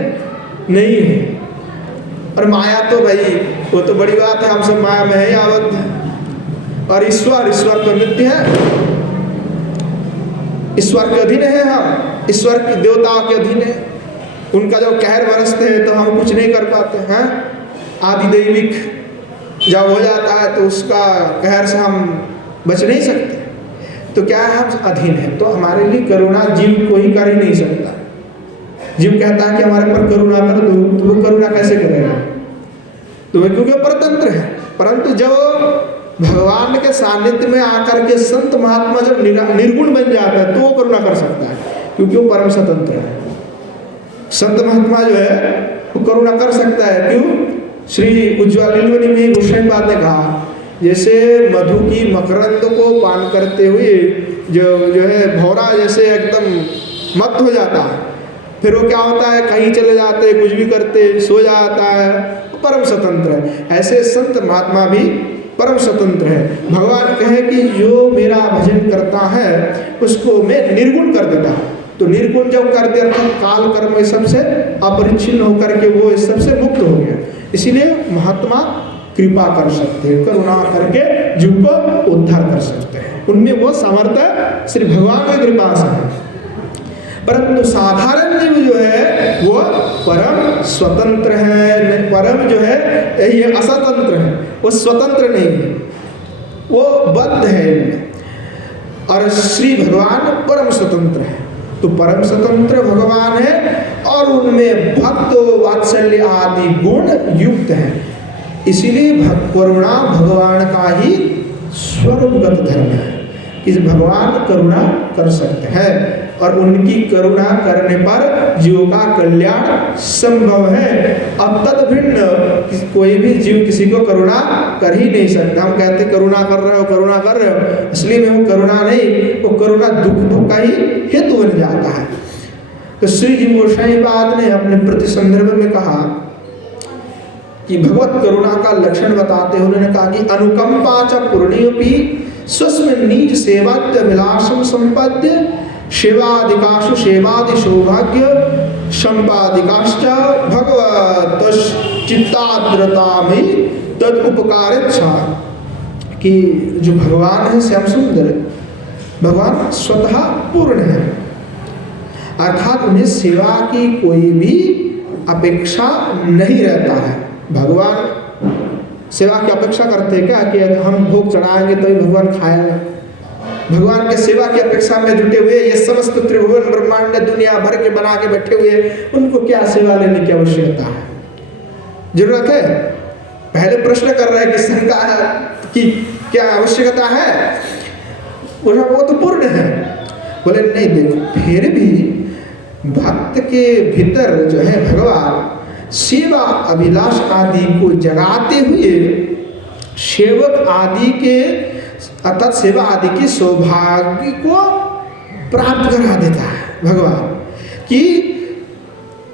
नहीं है। और माया तो भाई वो तो बड़ी बात है, हम सब माया में है आबद्ध। और ईश्वर तो नित्य है, ईश्वर के अधीन है हम, ईश्वर की देवताओं के अधीन है, उनका जब कहर बरसते हैं तो हम कुछ नहीं कर पाते हैं। आदि दैविक जब हो जाता है तो उसका कहर से हम बच नहीं सकते, तो क्या है हम अधीन है। तो हमारे लिए करुणा जीव कोई कर ही नहीं सकता। जीव कहता है कि हमारे पर करुणा कर दो, तो वो करुणा कैसे करेगा, तो वो क्योंकि परतंत्र है। परंतु जब भगवान के सानिध्य में आकर के संत महात्मा जब निर्गुण बन जाता है तो वो करुणा कर सकता है क्योंकि वो परम स्वतंत्र है। संत महात्मा जो है वो करुणा कर सकता है। क्यों? श्री उज्ज्वल लीलवनी में गोस्वामी पाद ने कहा, जैसे मधु की मकरंद को पान करते हुए जो है भौरा जैसे एकदम मत हो जाता है, फिर वो क्या होता है, कहीं चले जाते, कुछ भी करते, सो जाता है, परम स्वतंत्र है। ऐसे संत महात्मा भी परम स्वतंत्र है। भगवान कहे कि जो मेरा भजन करता है उसको मैं निर्गुण कर देता हूँ। तो निर्गुण जब कर दिया अर्थात काल कर्म सबसे अपरिच्छिन्न होकर के वो इस सबसे मुक्त हो गया। इसीलिए महात्मा कृपा कर सकते हैं, करुणा करके जीव को उद्धार कर सकते हैं, उनमें वो सामर्थ्य श्री भगवान की कृपा से है। परंतु साधारण जीव जो है वो परम स्वतंत्र है, परम जो है ये असतंत्र है, वो स्वतंत्र नहीं है, वो बद्ध है इनमें। और श्री भगवान परम स्वतंत्र है। तो परम स्वतंत्र भगवान है और उनमें भक्त वात्सल्य आदि गुण युक्त है। इसीलिए करुणा भगवान का ही स्वरूपगत धर्म है। इस भगवान करुणा कर सकते हैं और उनकी करुणा करने पर जीव का कल्याण संभव है। अब तद भिन्न कोई भी जीव किसी को करुणा कर ही नहीं सकता। हम कहते करुणा कर रहे हो, करुणा कर रहे हो, इसलिए में वो करुणा नहीं, वो करुणा दुख का ही हेतु बन जाता है। तो श्री जी गोसाई पाद ने अपने प्रति संदर्भ में कहा कि भगवत करुणा का लक्षण बताते हुए उन्होंने कहा कि अनुकंपा च पूर्णियोपि स्वस्मिन् निज सेवाद्य विलासम संपद्य सेवादिकाशु सेवादि सौभाग्य संपादिकाश्च भगवत चित्ताद्रता में तद उपकारेच्छा। कि जो भगवान है श्याम सुंदर, भगवान स्वतः पूर्ण है, अर्थात उन्हें सेवा की कोई भी अपेक्षा नहीं रहता है। भगवान सेवा की अपेक्षा करते हैं क्या कि हम भोग चढ़ाएंगे तभी भगवान खाएंगे? भगवान के सेवा की अपेक्षा में जुटे हुए ये समस्त त्रिभुवन ब्रह्मांड दुनिया भर के बना के बैठे हुए, उनको क्या सेवा लेने की आवश्यकता है, जरूरत है? पहले प्रश्न कर रहे हैं कि शंका है कि क्या आवश्यकता है? वो तो पूर्ण है। बोले नहीं, देखो फिर भी भक्त के भीतर जो है भगवान सेवा अभिलाष आदि को जगाते हुए सेवक आदि के अर्थात सेवा आदि के सौभाग्य को प्राप्त करा देता है भगवान, कि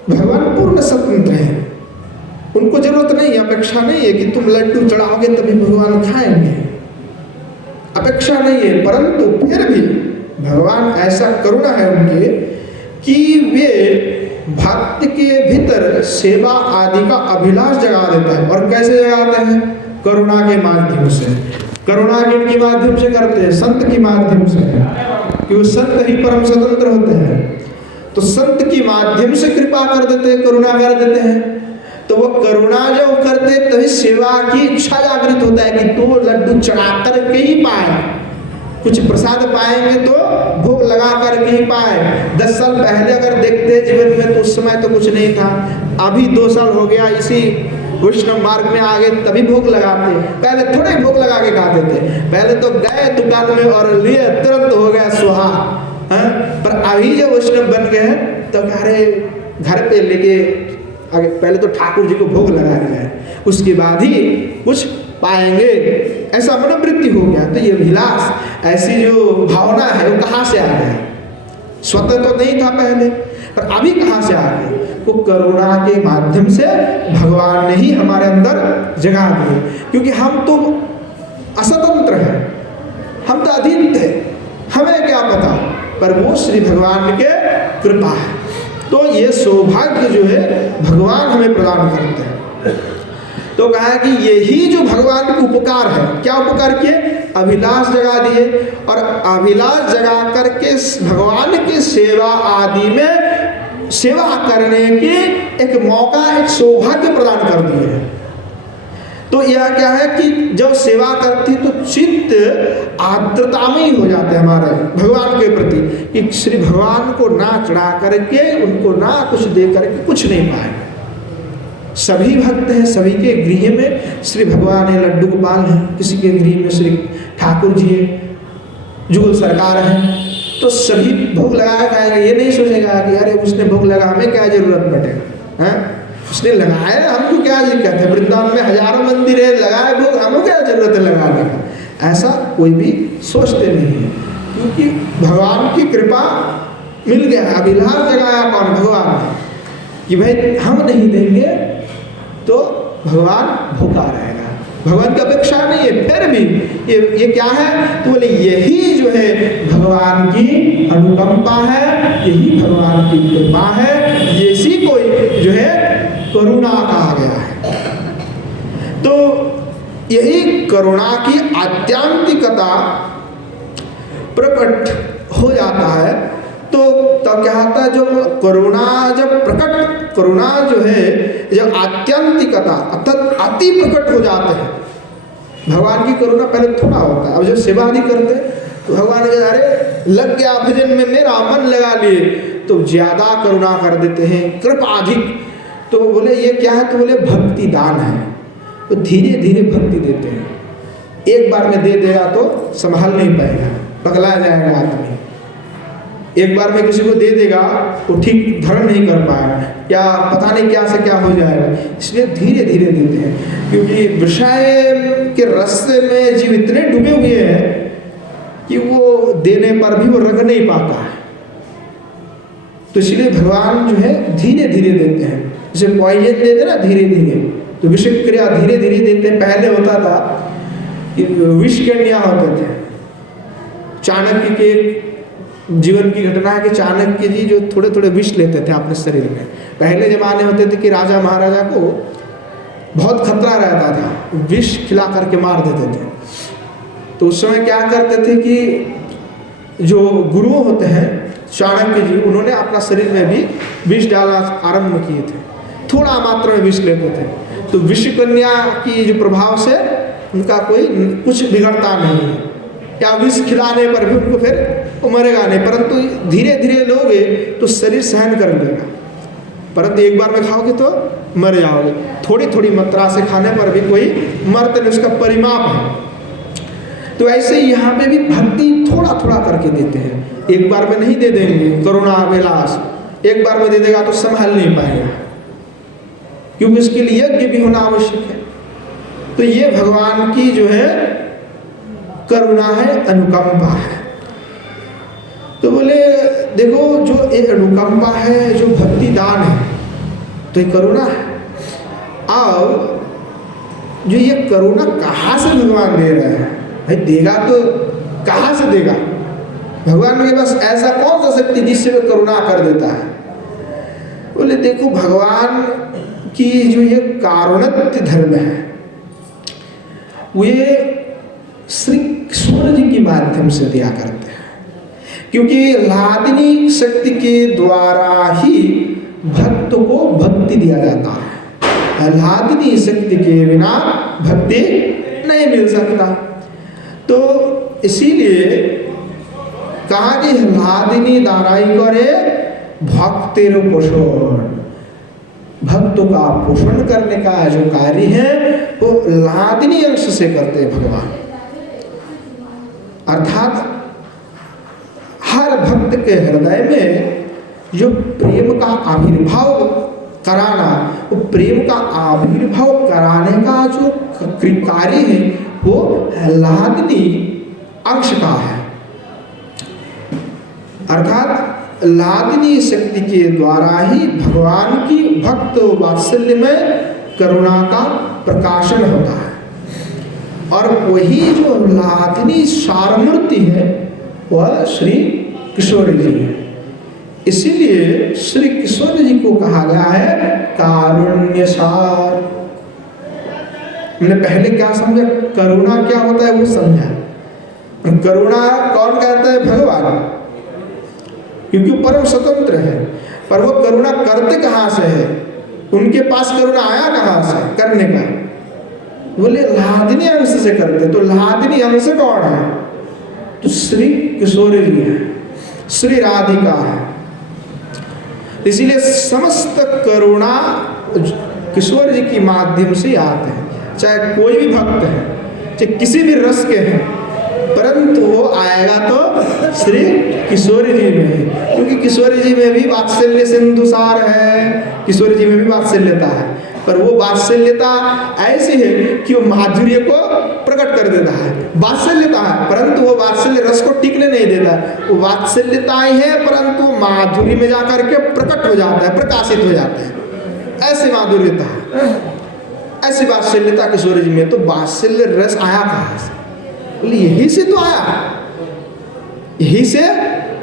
भगवान पूर्ण स्वतंत्र है, उनको जरूरत नहीं, अपेक्षा नहीं है कि तुम लड्डू चढ़ाओगे तभी भगवान खाएंगे, अपेक्षा नहीं है। परंतु फिर भी भगवान ऐसा करुणा है उनके कि वे भक्त के भीतर सेवा आदि का अभिलाष जगा देता है। और कैसे जगाते हैं? करुणा के माध्यम से। करुणा के माध्यम से करते हैं, संत के माध्यम से, कि वो संत ही परम स्वतंत्र होते हैं। तो संत के माध्यम से कृपा कर देते हैं, करुणा कर देते हैं। तो वो करुणा जब करते तभी सेवा की इच्छा जागृत होता है कि तो लड्डू चढ़ा कर के ही पाए, कुछ प्रसाद पाएंगे तो भोग लगा कर के ही पाए। 10 साल पहले अगर देखते जीवन में तो उस समय तो कुछ नहीं था, अभी 2 साल हो गया इसी वैष्णव मार्ग में आ गए तभी भोग लगाते। पहले थोड़े भोग लगा के खाते थे, पहले तो गए दुकान में और लिए तुरंत हो गया सुहा। पर अभी जब वैष्णव बन गए तो कह रहे घर पे लेके आगे, पहले तो ठाकुर जी को भोग लगा दिया है, उसके बाद ही कुछ पाएंगे, ऐसा मनोवृत्ति हो गया। तो ये विलास, ऐसी जो भावना है वो कहाँ से आ गई? स्वतः तो नहीं था पहले, पर अभी कहाँ से आ गई? वो करुणा के माध्यम से भगवान ने ही हमारे अंदर जगा दिए, क्योंकि हम तो असतंत्र हैं, हम तो अधीन थे, हमें क्या पता, पर वो श्री भगवान के कृपा है। तो ये सौभाग्य जो है भगवान हमें प्रदान करते हैं। तो कहा है कि यही जो भगवान के उपकार है, क्या उपकार किए? अभिलाष जगा दिए, और अभिलाष जगा करके भगवान के सेवा आदि में सेवा करने के एक मौका, एक सौभाग्य प्रदान कर दिए। तो यह क्या है कि जब सेवा करती तो चित्त आर्द्रता में ही हो जाते हैं हमारे भगवान के प्रति, कि श्री भगवान को ना चढ़ा करके, उनको ना कुछ दे करके कुछ नहीं पाए। सभी भक्त हैं, सभी के गृह में श्री भगवान है, लड्डू गोपाल है, किसी के गृह में श्री ठाकुर जी है, जुगल सरकार है, तो सभी भोग लगाया खाएगा। ये नहीं सोचेगा कि अरे उसने भोग लगा, हमें क्या जरूरत बटेगा, हैं? उसने लगाया, हमको क्या दिक्कत है? वृंदावन में हजारों मंदिर है, लगाए भोग, हमको क्या जरूरत है लगाने का? ऐसा कोई भी सोचते नहीं है, क्योंकि भगवान की कृपा मिल गया। अभिलाष जगाया कौन? भगवान, कि भाई हम नहीं देंगे तो भगवान भूखा रहेगा। भगवान की अपेक्षा नहीं है, फिर भी ये क्या है? तो बोले यही जो है भगवान की अनुकंपा है, यही भगवान की कृपा है, इसी को जो है करुणा कहा गया है। तो यही करुणा की आत्यांतिकता प्रकट हो जाता है। तो तब क्या होता है? जब करुणा जब प्रकट, करुणा जो है जब आत्यंतिकता अर्थात अति प्रकट हो जाते हैं। भगवान की करुणा पहले थोड़ा होता है, अब जब सेवा नहीं करते तो भगवान के अरे लग गया भजन में, मेरा मन लगा लिए, तो ज्यादा करुणा कर देते हैं, कृपा अधिक। तो बोले ये क्या है? तो बोले भक्ति दान है, तो धीरे धीरे भक्ति देते हैं। एक बार में दे देगा तो संभाल नहीं पाएगा, पगला जाएगा आदमी। एक बार में किसी को दे देगा वो ठीक धरण नहीं कर पाएगा, या पता नहीं क्या से क्या हो जाएगा। इसलिए धीरे धीरे देते हैं, क्योंकि विषय के रस में जीव इतने डूबे हुए हैं कि वो देने पर भी वो रख नहीं पाता है। तो इसलिए भगवान जो है धीरे धीरे देते हैं। जैसे पॉइजन देते ना धीरे धीरे, तो विष क्रिया धीरे धीरे देते हैं। पहले होता था कि विष क्रिया होते थे। चाणक्य के जीवन की घटना है कि चाणक्य जी जो थोड़े थोड़े विष लेते थे अपने शरीर में। पहले जमाने होते थे कि राजा महाराजा को बहुत खतरा रहता था, विष खिला करके मार देते थे। तो उस समय क्या करते थे कि जो गुरु होते हैं चाणक्य जी, उन्होंने अपना शरीर में भी विष डालना आरंभ किए थे, थोड़ा मात्रा में विष लेते थे। तो विष कन्या की जो प्रभाव से उनका कोई कुछ बिगड़ता नहीं है, या विष खिलाने पर भी उनको फिर वो मरेगा नहीं, परंतु धीरे धीरे लोगे तो शरीर सहन कर लेगा, परंतु एक बार में खाओगे तो मर जाओगे। थोड़ी थोड़ी मात्रा से खाने पर भी कोई मरते नहीं, उसका परिमाप है। तो ऐसे ही यहाँ पे भी भक्ति थोड़ा थोड़ा करके देते हैं, एक बार में नहीं दे देंगे। करुणा विलास एक बार में दे देगा तो संभाल नहीं पाएगा, क्योंकि इसके लिए यज्ञ भी होना आवश्यक है। तो ये भगवान की जो है करुणा है, अनुकंपा है। तो बोले देखो जो एक अनुकंपा है, जो भक्ति दान है, तो ये करुणा है। और जो ये करुणा कहाँ से भगवान दे रहे हैं? भाई देगा तो कहाँ से देगा? भगवान के पास ऐसा कौन सा शक्ति जिससे वो करुणा कर देता है? बोले देखो भगवान की जो ये कारुणत्य धर्म है, ये श्री कृष्ण जी के माध्यम से दिया करते हैं, क्योंकि लादिनी शक्ति के द्वारा ही भक्त को भक्ति दिया जाता है। लादिनी शक्ति के बिना भक्ति नहीं मिल सकता। तो इसीलिए कहा कि लादिनी दाराई करे भक्तिर पोषण, भक्तों का पोषण करने का जो कार्य है वो लादिनी अंश से करते हैं भगवान। अर्थात हर भक्त के हृदय में जो प्रेम का आविर्भाव कराना, वो प्रेम का आविर्भाव कराने का जो कार्य है वो लादिनी अंश का है। अर्थात लादिनी शक्ति के द्वारा ही भगवान की भक्त वात्सल्य में करुणा का प्रकाशन होता है। और वही जो लादिनी सारमूर्ति है वह श्री किशोर जी है। इसीलिए श्री किशोर जी को कहा गया है कारुण्य सार। हमने पहले क्या समझा, करुणा क्या होता है वो समझा। करुणा कौन कहता है? भगवान, क्योंकि परम स्वतंत्र है। पर वो करुणा करते कहाँ से है? उनके पास करुणा आया कहाँ से करने का? बोले लादिनी अंश से करते। तो लादिनी अंश कौन है? तो श्री किशोर जी है, श्री राधिका है। इसीलिए समस्त करुणा किशोर जी के माध्यम से आते हैं। चाहे कोई भी भक्त है, चाहे किसी भी रस के हैं, परंतु वो आएगा तो श्री किशोर जी में है, क्योंकि किशोर जी में भी वात्सल्य सिंधुसार है, किशोर जी में भी वात्सल्यता है। पर वो वात्सल्यता ऐसी है कि वो माधुर्य को प्रकट कर देता है। वात्सल्यता है परंतु वो वात्सल्य रस को टिकने नहीं देता। वो वात्सल्यता ही है परंतु माधुर्य में जाकर के प्रकट हो जाता है, प्रकाशित हो जाता है। ऐसी माधुर्यता है, ऐसी वात्सल्यता किशोर जी में। तो वात्सल्य रस आया कहाँ से? बोले यही से तो आया, यही से,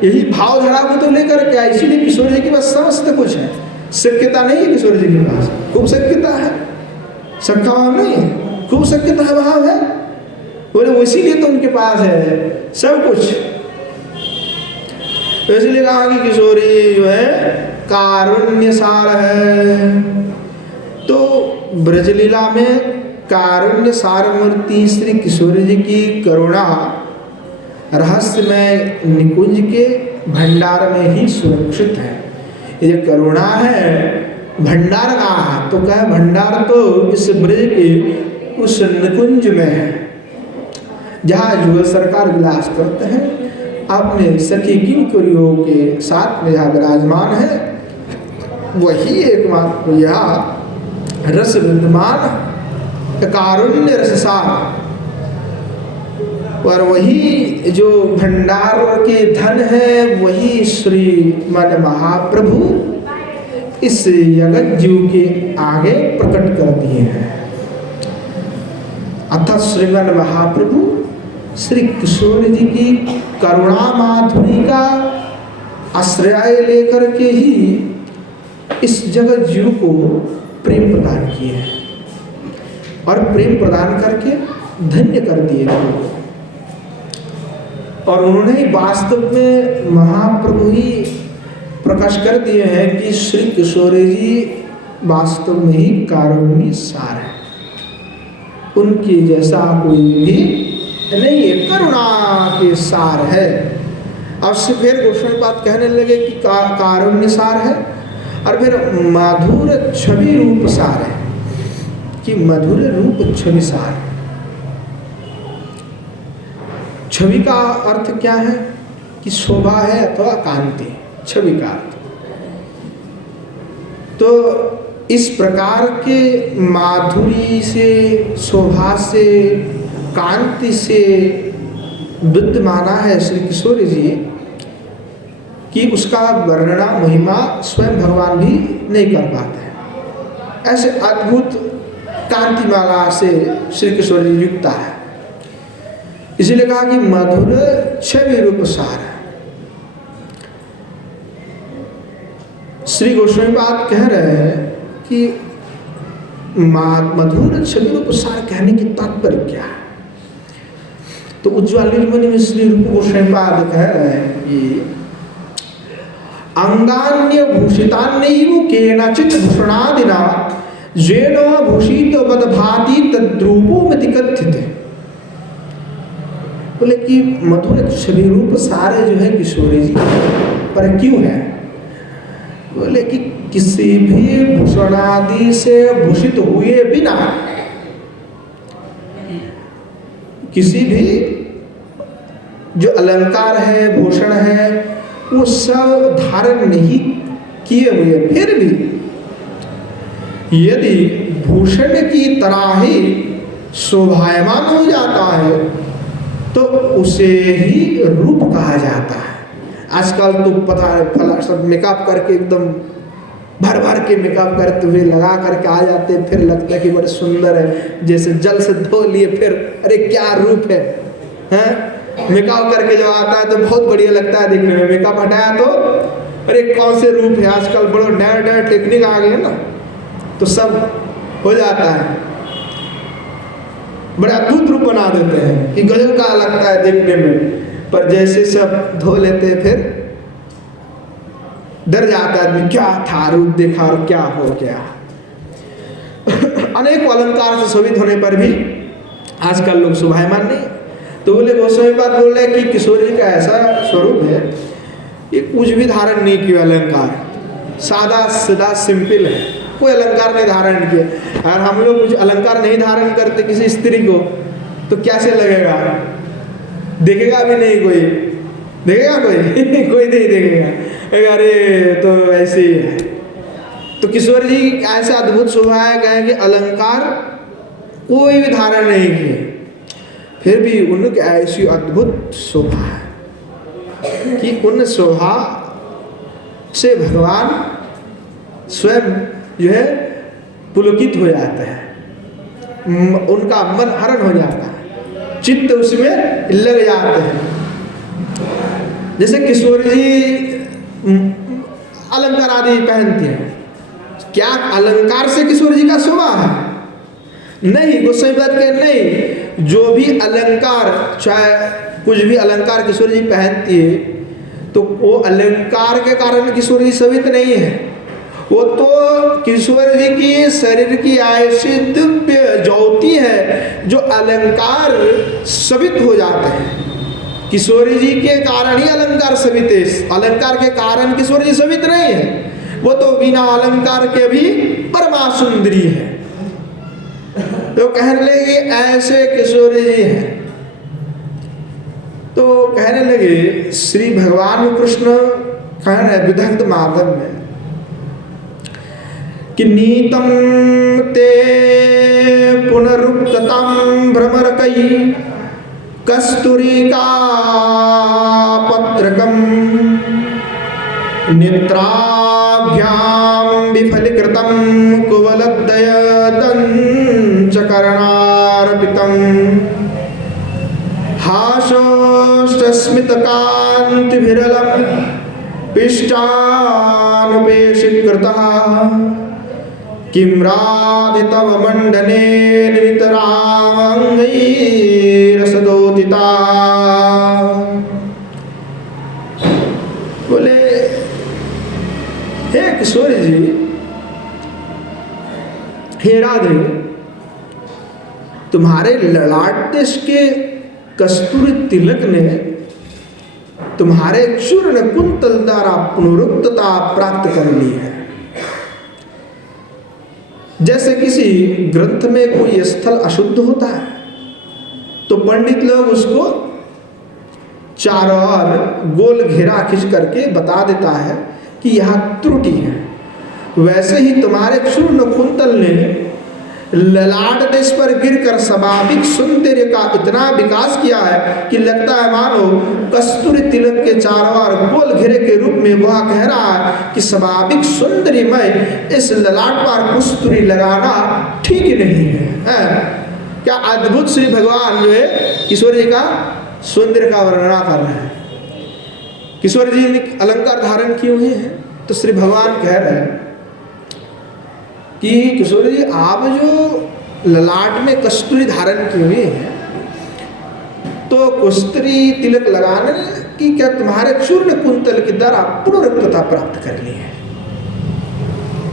यही भाव धारा को तो लेकर के आया। इसीलिए किशोर जी के पास समस्त कुछ है। शक्यता नहीं है किशोर जी के पास, खूब शक्यता है, शक्का भाव नहीं है, खूब शक्यता है, भाव है। बोले इसीलिए तो उनके पास है सब कुछ। तो इसलिए कहा कि किशोरी जो है कारुण्य सार है। तो ब्रजलीला में कारुण्य सार मूर्ति श्री किशोर जी की करुणा रहस्यमय निकुंज के भंडार में ही सुरक्षित है। ये करुणा है भंडार का है, तो क्या भंडार तो इस ब्रज के उस निकुंज में है जहाँ युगल सरकार विलास करते हैं अपने सखी किंकरियों के साथ में, जहाँ विराजमान है वही एकमात्र यह रस विद्यमान कारुण्य रससार। और वही जो भंडार के धन है वही श्रीमन महाप्रभु इस जगत जीव के आगे प्रकट कर दिए हैं। अतः श्रीमन महाप्रभु श्री किशोर जी की करुणा माधुरी का आश्रय लेकर के ही इस जगत जीव को प्रेम प्रदान किए हैं और प्रेम प्रदान करके धन्य कर दिए। और उन्होंने वास्तव में महाप्रभु ही प्रकाश कर दिए हैं कि श्री किशोर जी वास्तव में ही कारुण्य सार है, उनकी जैसा कोई भी नहीं है, करुणा के सार है। अब से फिर गोस्वामीपाद कहने लगे कि कारुण्य सार है, और फिर मधुर छवि रूप सार है, कि मधुर रूप छवि सार। छवि का अर्थ क्या है कि शोभा है अथवा कांति, छवि का अर्थ। तो इस प्रकार के माधुरी से, शोभा से, कांति से विद्यमाना है श्री किशोर जी कि उसका वर्णना महिमा स्वयं भगवान भी नहीं कर पाते हैं। ऐसे अद्भुत कांतिमाला से श्री किशोर जी युक्त है, इसीलिए कहा कि मधुर छवि रूप सार है। श्री गोस्वामीपाद कह रहे हैं कि मधुर छवि रूप सार कहने की तात्पर्य क्या है। तो उज्ज्वल नीलमणि में श्री रूप गोस्वामीपाद कह रहे हैं कि अंगान्य भूषितान्यैव केनचित् भूषणादिना येन भूषित बदभाति तद्रूपोमिति कथ्यते। बोले कि मधुर छवि रूप सारे जो है किशोरी जी पर क्यों है? बोले कि किसी भी भूषण आदि से भूषित हुए बिना, किसी भी जो अलंकार है, भूषण है, वो सब धारण नहीं किए हुए, फिर भी यदि भूषण की तरह ही शोभायमान हो जाता है तो उसे ही रूप कहा जाता है। आजकल तो पता है फला सब मेकअप करके एकदम भर भर के मेकअप करते हुए लगा करके आ जाते हैं, फिर लगता है कि बड़े सुंदर है, जैसे जल से धो लिए, फिर अरे क्या रूप है, हैं? मेकअप करके जब आता है तो बहुत बढ़िया लगता है देखने में, मेकअप हटाया तो अरे कौन से रूप है। आजकल बड़ा नया नया टेक्निक आ गया ना, तो सब हो जाता है, बड़े अद्भुत रूप बना देते हैं कि गजब का लगता है देखने में। पर जैसे सब धो लेते हैं फिर डर जाता है आदमी, क्या था रूप देखा और क्या हो गया। अनेक अलंकार से शोभित होने पर भी आजकल लोग शोभायमान नहीं। तो बोले गोस्वामीपाद बोल रहे कि किशोर जी का ऐसा स्वरूप है, ये कुछ भी धारण नहीं किया अलंकार, सादा सीधा सिंपल है, कोई अलंकार नहीं धारण किया। अगर हम लोग कुछ अलंकार नहीं धारण करते किसी स्त्री को तो कैसे लगेगा? देखेगा भी नहीं कोई, देखेगा कोई कोई नहीं देखेगा, अरे तो ऐसे ही है। तो किशोर जी ऐसे अद्भुत शोभा है, कहें कि अलंकार कोई भी धारण नहीं किए, फिर भी उनकी ऐसी अद्भुत शोभा है कि उन शोभा से भगवान स्वयं जो है पुलकित हो जाता है, उनका मन हरण हो जाता है, चित्त उसमें लग जाते हैं। जैसे किशोर जी अलंकार आदि पहनते हैं, क्या अलंकार से किशोर जी का शोभा है? नहीं, गोस्वामीपाद के नहीं, जो भी अलंकार, चाहे कुछ भी अलंकार किशोर जी पहनती है तो वो अलंकार के कारण किशोर जी शोभित नहीं है, वो तो किशोर जी की शरीर की ऐसी दिव्य ज्योति है जो अलंकार शोभित हो जाते हैं। किशोरी जी के कारण ही अलंकार शोभित है, अलंकार के कारण किशोर जी शोभित नहीं है, वो तो बिना अलंकार के भी परमा सुंदरी है। तो कहने लगे ऐसे किशोरी जी हैं। तो कहने लगे श्री भगवान कृष्ण कह रहे विदग्ध माधव में कि नीतम ते पुनरुक्तम भ्रमरकई कस्तूरिका पत्रकम नेत्राभ्याम विफलीकृतं कुवलद्वयदंचकरणार्पितं हासोष्टस्मितकान्तिभिरलं पिष्टानुपेशीकृतः किं राधि तव मंडने नितरामंगैरसदोदिता। हे राधे, तुम्हारे ललाट देश के कस्तूरी तिलक ने तुम्हारे चूर्ण कुंतल द्वारा पुनरुक्तता प्राप्त कर ली है। जैसे किसी ग्रंथ में कोई स्थल अशुद्ध होता है तो पंडित लोग उसको चारों ओर गोल घेरा खींच करके बता देता है कि यहाँ त्रुटि है, वैसे ही तुम्हारे चूर्ण कुंतल ने ललाट देश पर गिरकर स्वाभाविक सौंदर्य का इतना विकास किया है कि लगता है मानो कस्तूरी तिलक के चारों ओर गोल घेरे के रूप में वह कह रहा है कि स्वाभाविक सौंदर्य में इस ललाट पर कस्तूरी लगाना ठीक नहीं है। क्या अद्भुत श्री भगवान जो है किशोर जी का सौंदर्य का वर्णना कर रहे हैं। किशोर जी ने अलंकार धारण किए हुए हैं तो श्री भगवान कह रहे हैं कि किशोर जी आप जो ललाट में कस्तूरी धारण किए हुए हैं तो कस्तूरी तिलक लगाने की क्या तुम्हारे चूर्ण कुंतल के द्वारा पुनरुक्तता प्राप्त कर ली है।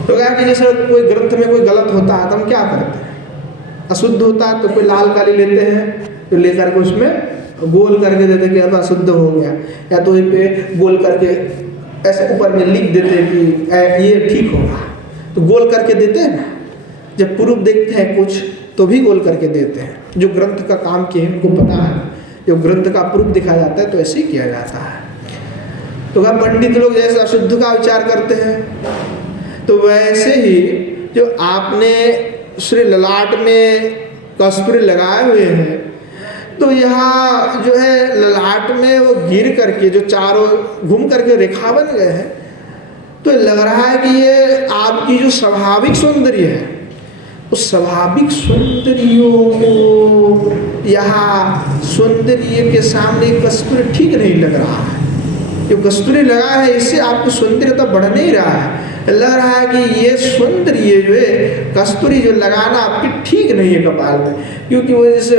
तो क्या कि जैसे कोई ग्रंथ में कोई गलत होता है तो हम क्या करते हैं, अशुद्ध होता है तो कोई लाल काली लेते हैं तो लेकर के उसमें गोल करके देते कि अब अशुद्ध हो गया, या तो वहीं पे गोल करके ऐसे ऊपर में लिख देते कि ये ठीक होगा, तो गोल करके देते हैं ना। जब प्रूफ देखते हैं कुछ तो भी गोल करके देते हैं, जो ग्रंथ का काम किए उनको पता है, जो ग्रंथ का प्रूफ दिखाया जाता है तो ऐसे ही किया जाता है। तो क्या पंडित लोग जैसे अशुद्ध का विचार करते हैं तो वैसे ही जो आपने श्री ललाट में कस्तूरी लगाए हुए हैं तो यहाँ जो है ललाट में वो गिर करके जो चारों घूम करके रेखा बन गए हैं तो लग रहा है कि ये आपकी जो स्वाभाविक सौंदर्य है उस स्वाभाविक सौंदर्यों को यहाँ सौंदर्य के सामने कस्तूरी ठीक नहीं लग रहा है। जो कस्तूरी लगा है इससे आपको सौंदर्य तो बढ़ नहीं रहा है, लग रहा है कि ये सौंदर्य जो है कस्तूरी जो लगाना आपकी ठीक नहीं है कपाल में, क्योंकि वो जैसे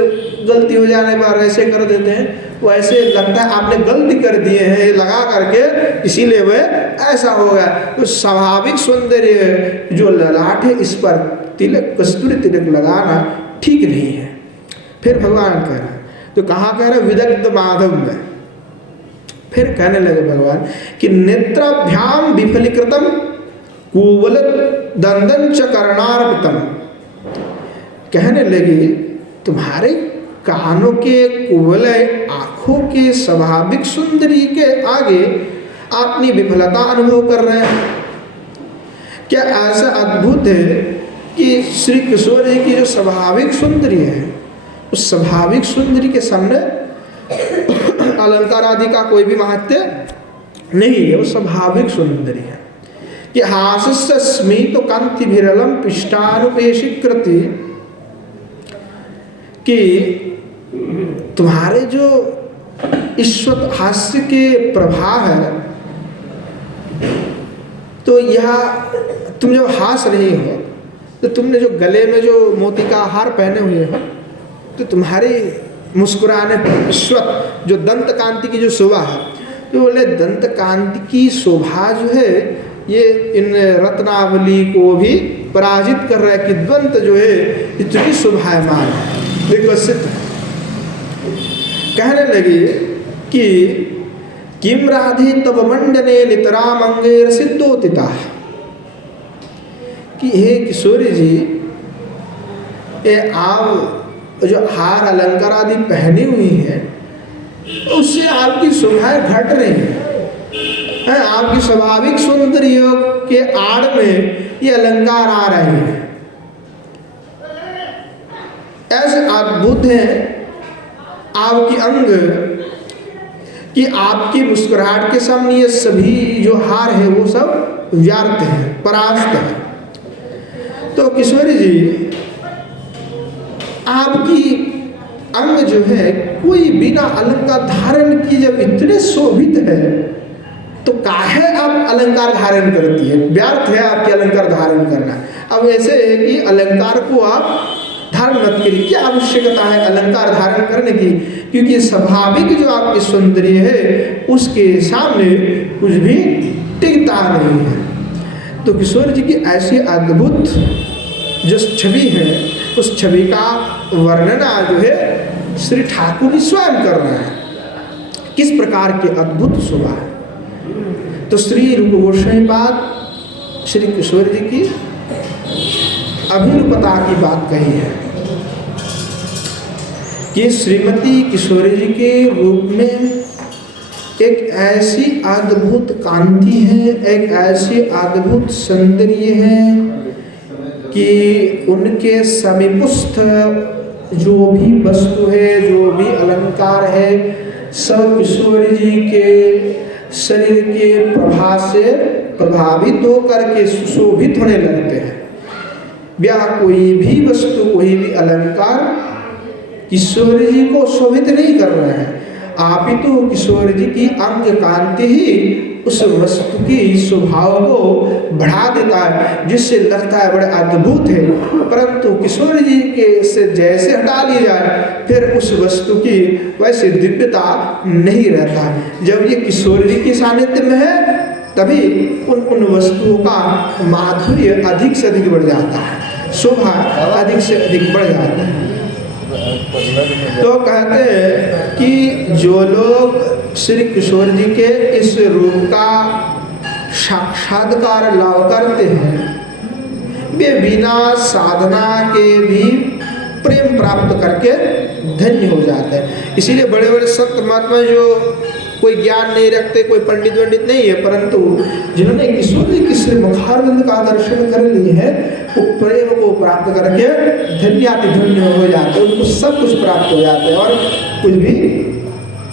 गलती हो जाने पर ऐसे कर देते हैं वो ऐसे लगता है आपने गलती कर दिए हैं लगा करके, इसीलिए वह ऐसा हो गया। तो स्वाभाविक सौंदर्य जो ललाट है इस पर तिलक कस्तूरी तिलक लगाना ठीक नहीं है। फिर भगवान कह रहे हैं तो कहाँ कह रहे विदग्ध माधव में, फिर कहने लगे भगवान कि नेत्राभ्याम विफलीकृतम कुवल दंदन च कर्णार्पितम, कहने लगी तुम्हारे कानों के कुवल आंखों के स्वाभाविक सुंदरी के आगे अपनी विफलता अनुभव कर रहे हैं। क्या ऐसा अद्भुत है कि श्री किशोर जी की जो स्वाभाविक सुंदरी है उस स्वाभाविक सुंदरी के सामने अलंकार आदि का कोई भी महत्व नहीं है, वो स्वाभाविक सुंदरी है। कि हास्य स्मित कांति विरलम पृष्ठानुपेशीकृति, कि तुम्हारे जो ईश्वर हास्य के प्रभाव है तो यह तुम जब हास रही हो तो तुमने जो गले में जो मोती का हार पहने हुए हो तो तुम्हारे मुस्कुराने पर ईश्वर जो दंत कांति की जो शोभा है तो बोले दंत कांति की शोभा जो है ये इन रत्नावली को भी पराजित कर रहा है कि दंत जो है इतनी शोभायमान विकसित है। कहने लगे कि किम राधे तब मंडने नितराम अंगेर सिद्धोतिता, कि हे किशोरी जी ये आप जो हार अलंकार आदि पहनी हुई है उससे आपकी शोभाएं घट रही है, आपकी स्वाभाविक सौंदर्य के आड़ में ये अलंकार आ रहे हैं। ऐसे अद्भुत है आपकी अंग कि आपकी मुस्कुराहट के सामने ये सभी जो हार है वो सब व्यर्थ है, परास्त है। तो किशोरी जी आपकी अंग जो है कोई बिना अलंकार धारण की जब इतने शोभित है तो काहे आप अलंकार धारण करती है, व्यर्थ है आपके अलंकार धारण करना। अब ऐसे है कि अलंकार को आप धारण मत करिए, क्या आवश्यकता है अलंकार धारण करने की, क्योंकि स्वाभाविक जो आपकी सौंदर्य है उसके सामने कुछ भी टिकता नहीं है। तो किशोर जी की ऐसी अद्भुत जो छवि है उस छवि का वर्णन आज जो है श्री ठाकुर जी स्वयं कर रहे हैं। किस प्रकार की अद्भुत शोभा है। तो श्री रूप गोस्वामी पाद श्री किशोर जी की अभिरूपता की बात कही है कि श्रीमती किशोरी जी के रूप में एक ऐसी अद्भुत कांति है, एक ऐसी अद्भुत सौंदर्य है कि उनके समीपस्थ जो भी वस्तु है, जो भी अलंकार है, सब किशोर जी के शरीर के प्रभा से प्रभावित होकर के सुशोभित होने लगते हैं। या कोई भी वस्तु, कोई भी अलंकार किशोर जी को शोभित नहीं कर रहे हैं, आप ही तो किशोर जी की अंग कांति ही उस वस्तु की स्वभाव को बढ़ा देता है, जिससे लगता है बड़े अद्भुत है। परंतु किशोर जी के से जैसे हटा लिया जाए फिर उस वस्तु की वैसे दिव्यता नहीं रहता है। जब ये किशोर जी के सानिध्य में है तभी उन वस्तुओं का माधुर्य अधिक से अधिक बढ़ जाता है, शोभा अधिक से अधिक बढ़ जाता है। तो कहते हैं कि जो लोग श्री किशोर जी के इस रूप का साक्षात्कार लाभ करते हैं वे बिना साधना के भी प्रेम प्राप्त करके धन्य हो जाते हैं। इसीलिए बड़े बड़े संत महात्मा जो कोई ज्ञान नहीं रखते, कोई पंडित वंडित नहीं है, परंतु जिन्होंने किशोर जी के श्री मुखारविंद का दर्शन कर लिए हैं वो प्रेम को प्राप्त करके धन्यातिधन्य हो जाते हैं, उनको सब कुछ प्राप्त हो जाते हैं और कुछ भी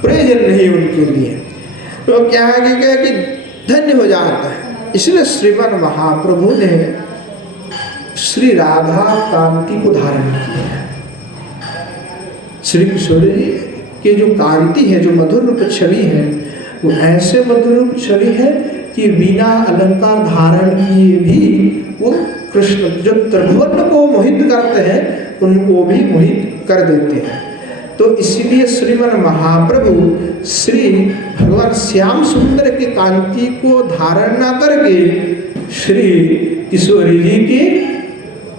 प्रयोजन नहीं उनके लिए। तो क्या है कि धन्य हो जाता है। इसलिए श्रीमन महाप्रभु ने श्री राधा कांति को धारण किया है। श्री किशोर जी की जो कांति है, जो मधुर रूप छवि है, वो ऐसे मधुर रूप छवि है कि बिना अलंकार धारण किए भी वो कृष्ण जो त्रिभुवन को मोहित करते हैं उनको भी मोहित कर देते हैं। तो इसीलिए श्रीमन महाप्रभु श्री भगवान श्याम सुंदर की कांति को धारण न करके श्री किशोरी जी की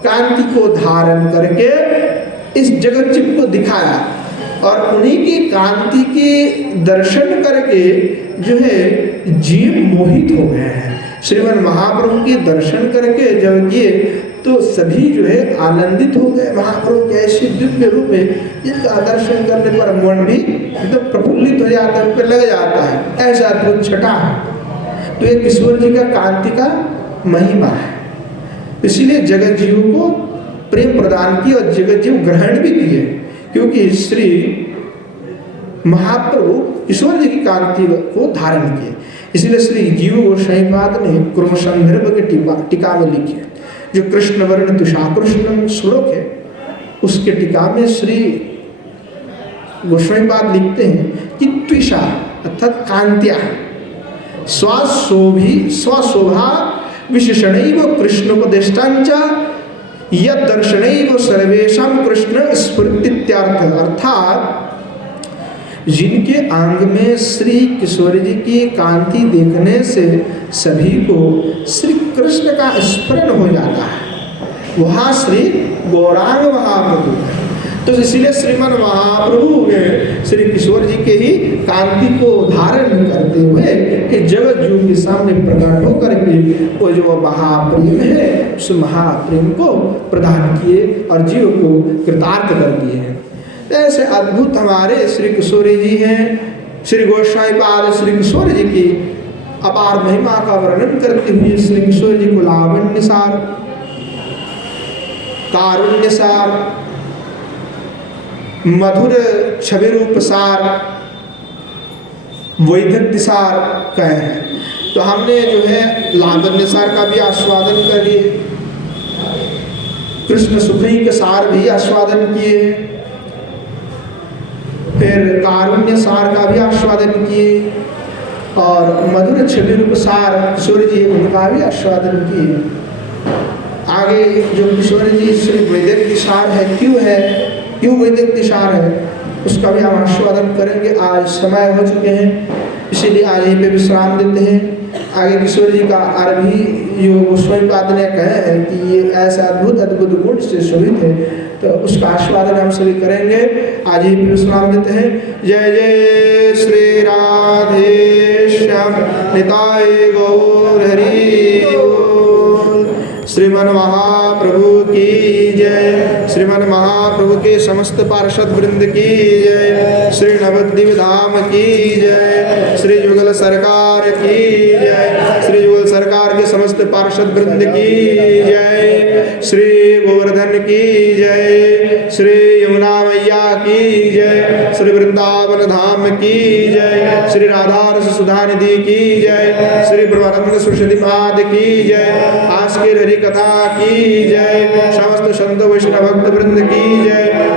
कांति को धारण करके इस जगत जीव को दिखाया और उन्हीं की कांति के दर्शन करके जो है जीव मोहित हो गए हैं। श्रीमन महाप्रभु के दर्शन करके जब किए तो सभी जो है आनंदित हो गए। महाप्रभु के ऐसे दिव्य रूप है जिनका दर्शन करने पर मन भी एकदम प्रफुल्लित हो जाता है, उन पर लग जाता है, ऐसा अद्भुत छटा है। तो ये किशोर जी का कांति का महिमा है। इसीलिए जगत जीव को प्रेम प्रदान किया और जगत जीव ग्रहण भी किए, क्योंकि श्री महाप्रभु किशोर जी की कांति को धारण किए। इसलिए श्री जीव गोस्वामी पाद ने क्रम संदर्भ के टीका में लिखे, जो कृष्ण वर्ण तुषाकृष्ण श्लोक है उसके टीका में श्री गोस्वामी पाद लिखते हैं कि त्विषा अर्थात कांत्या स्वशोभा विशेषणैव कृष्णोपदेष्टांच यद दर्शनैव सर्वेषां कृष्ण स्फुरतीत्यर्थ। अर्थात जिनके अंग में श्री किशोर जी की कांति देखने से सभी को श्री कृष्ण का स्मरण हो जाता है, वहाँ श्री गौरांग महाप्रभु है। तो इसलिए श्रीमन महाप्रभु ने श्री किशोर जी के ही कांति को धारण करते हुए कि जगत जीव के सामने प्रकट होकर के वो जो महाप्रेम है उस महाप्रेम को प्रदान किए और जीव को कृतार्थ कर दिए हैं। ऐसे अद्भुत हमारे श्री किशोरी जी हैं। श्री गोस्वामी पाद श्री किशोर जी की अपार महिमा का वर्णन करते हुए श्री किशोर जी को लावण्य सार, कारुण्य सार, मधुर छवि रूप सार, वैदग्ध्य सार कहे हैं। तो हमने जो है लावण्य सार का भी आस्वादन कर लिए, कृष्ण सुखी के सार भी आस्वादन किए, फिर कारुण्य सार का भी आस्वादन किए और मधुर छवि रूप सार किशोर जी उनका भी आस्वादन किए। आगे जो किशोर जी श्री वैदग्ध्य सार है, क्यों वैदग्ध्य सार है उसका भी हम आस्वादन करेंगे। आज समय हो चुके हैं, इसीलिए आज यहीं पे विश्राम देते हैं। आगे किशोर जी का अरबी योग गोस्वामी पाद ने कहे हैं कि ये ऐसा अद्भुत अद्भुत गुण से शोभित है, तो उसका आस्वादन हम सभी करेंगे। आज ही विश्राम देते हैं। जय जय श्री राधे श्याम निताय गौर हरि बोल। श्रीमन महाप्रभु की जय। श्रीमन महाप्रभु के समस्त पार्षद वृंद की जय। श्री नवद्वीप धाम की जय। श्री युगल सरकार की जय। श्री युगल सरकार के समस्त पार्षद वृंद की जय। श्री गोवर्धन की जय। श्री यमुना मैया की जय। श्री वृंदावन धाम की जय। श्री राधा रस सुधा निधि की जय। श्री ब्रह्मानंद सुषधि पाद की जय। आज के हरि कथा की जय। समस्त संत वैष्णव भक्त वृंद की जय।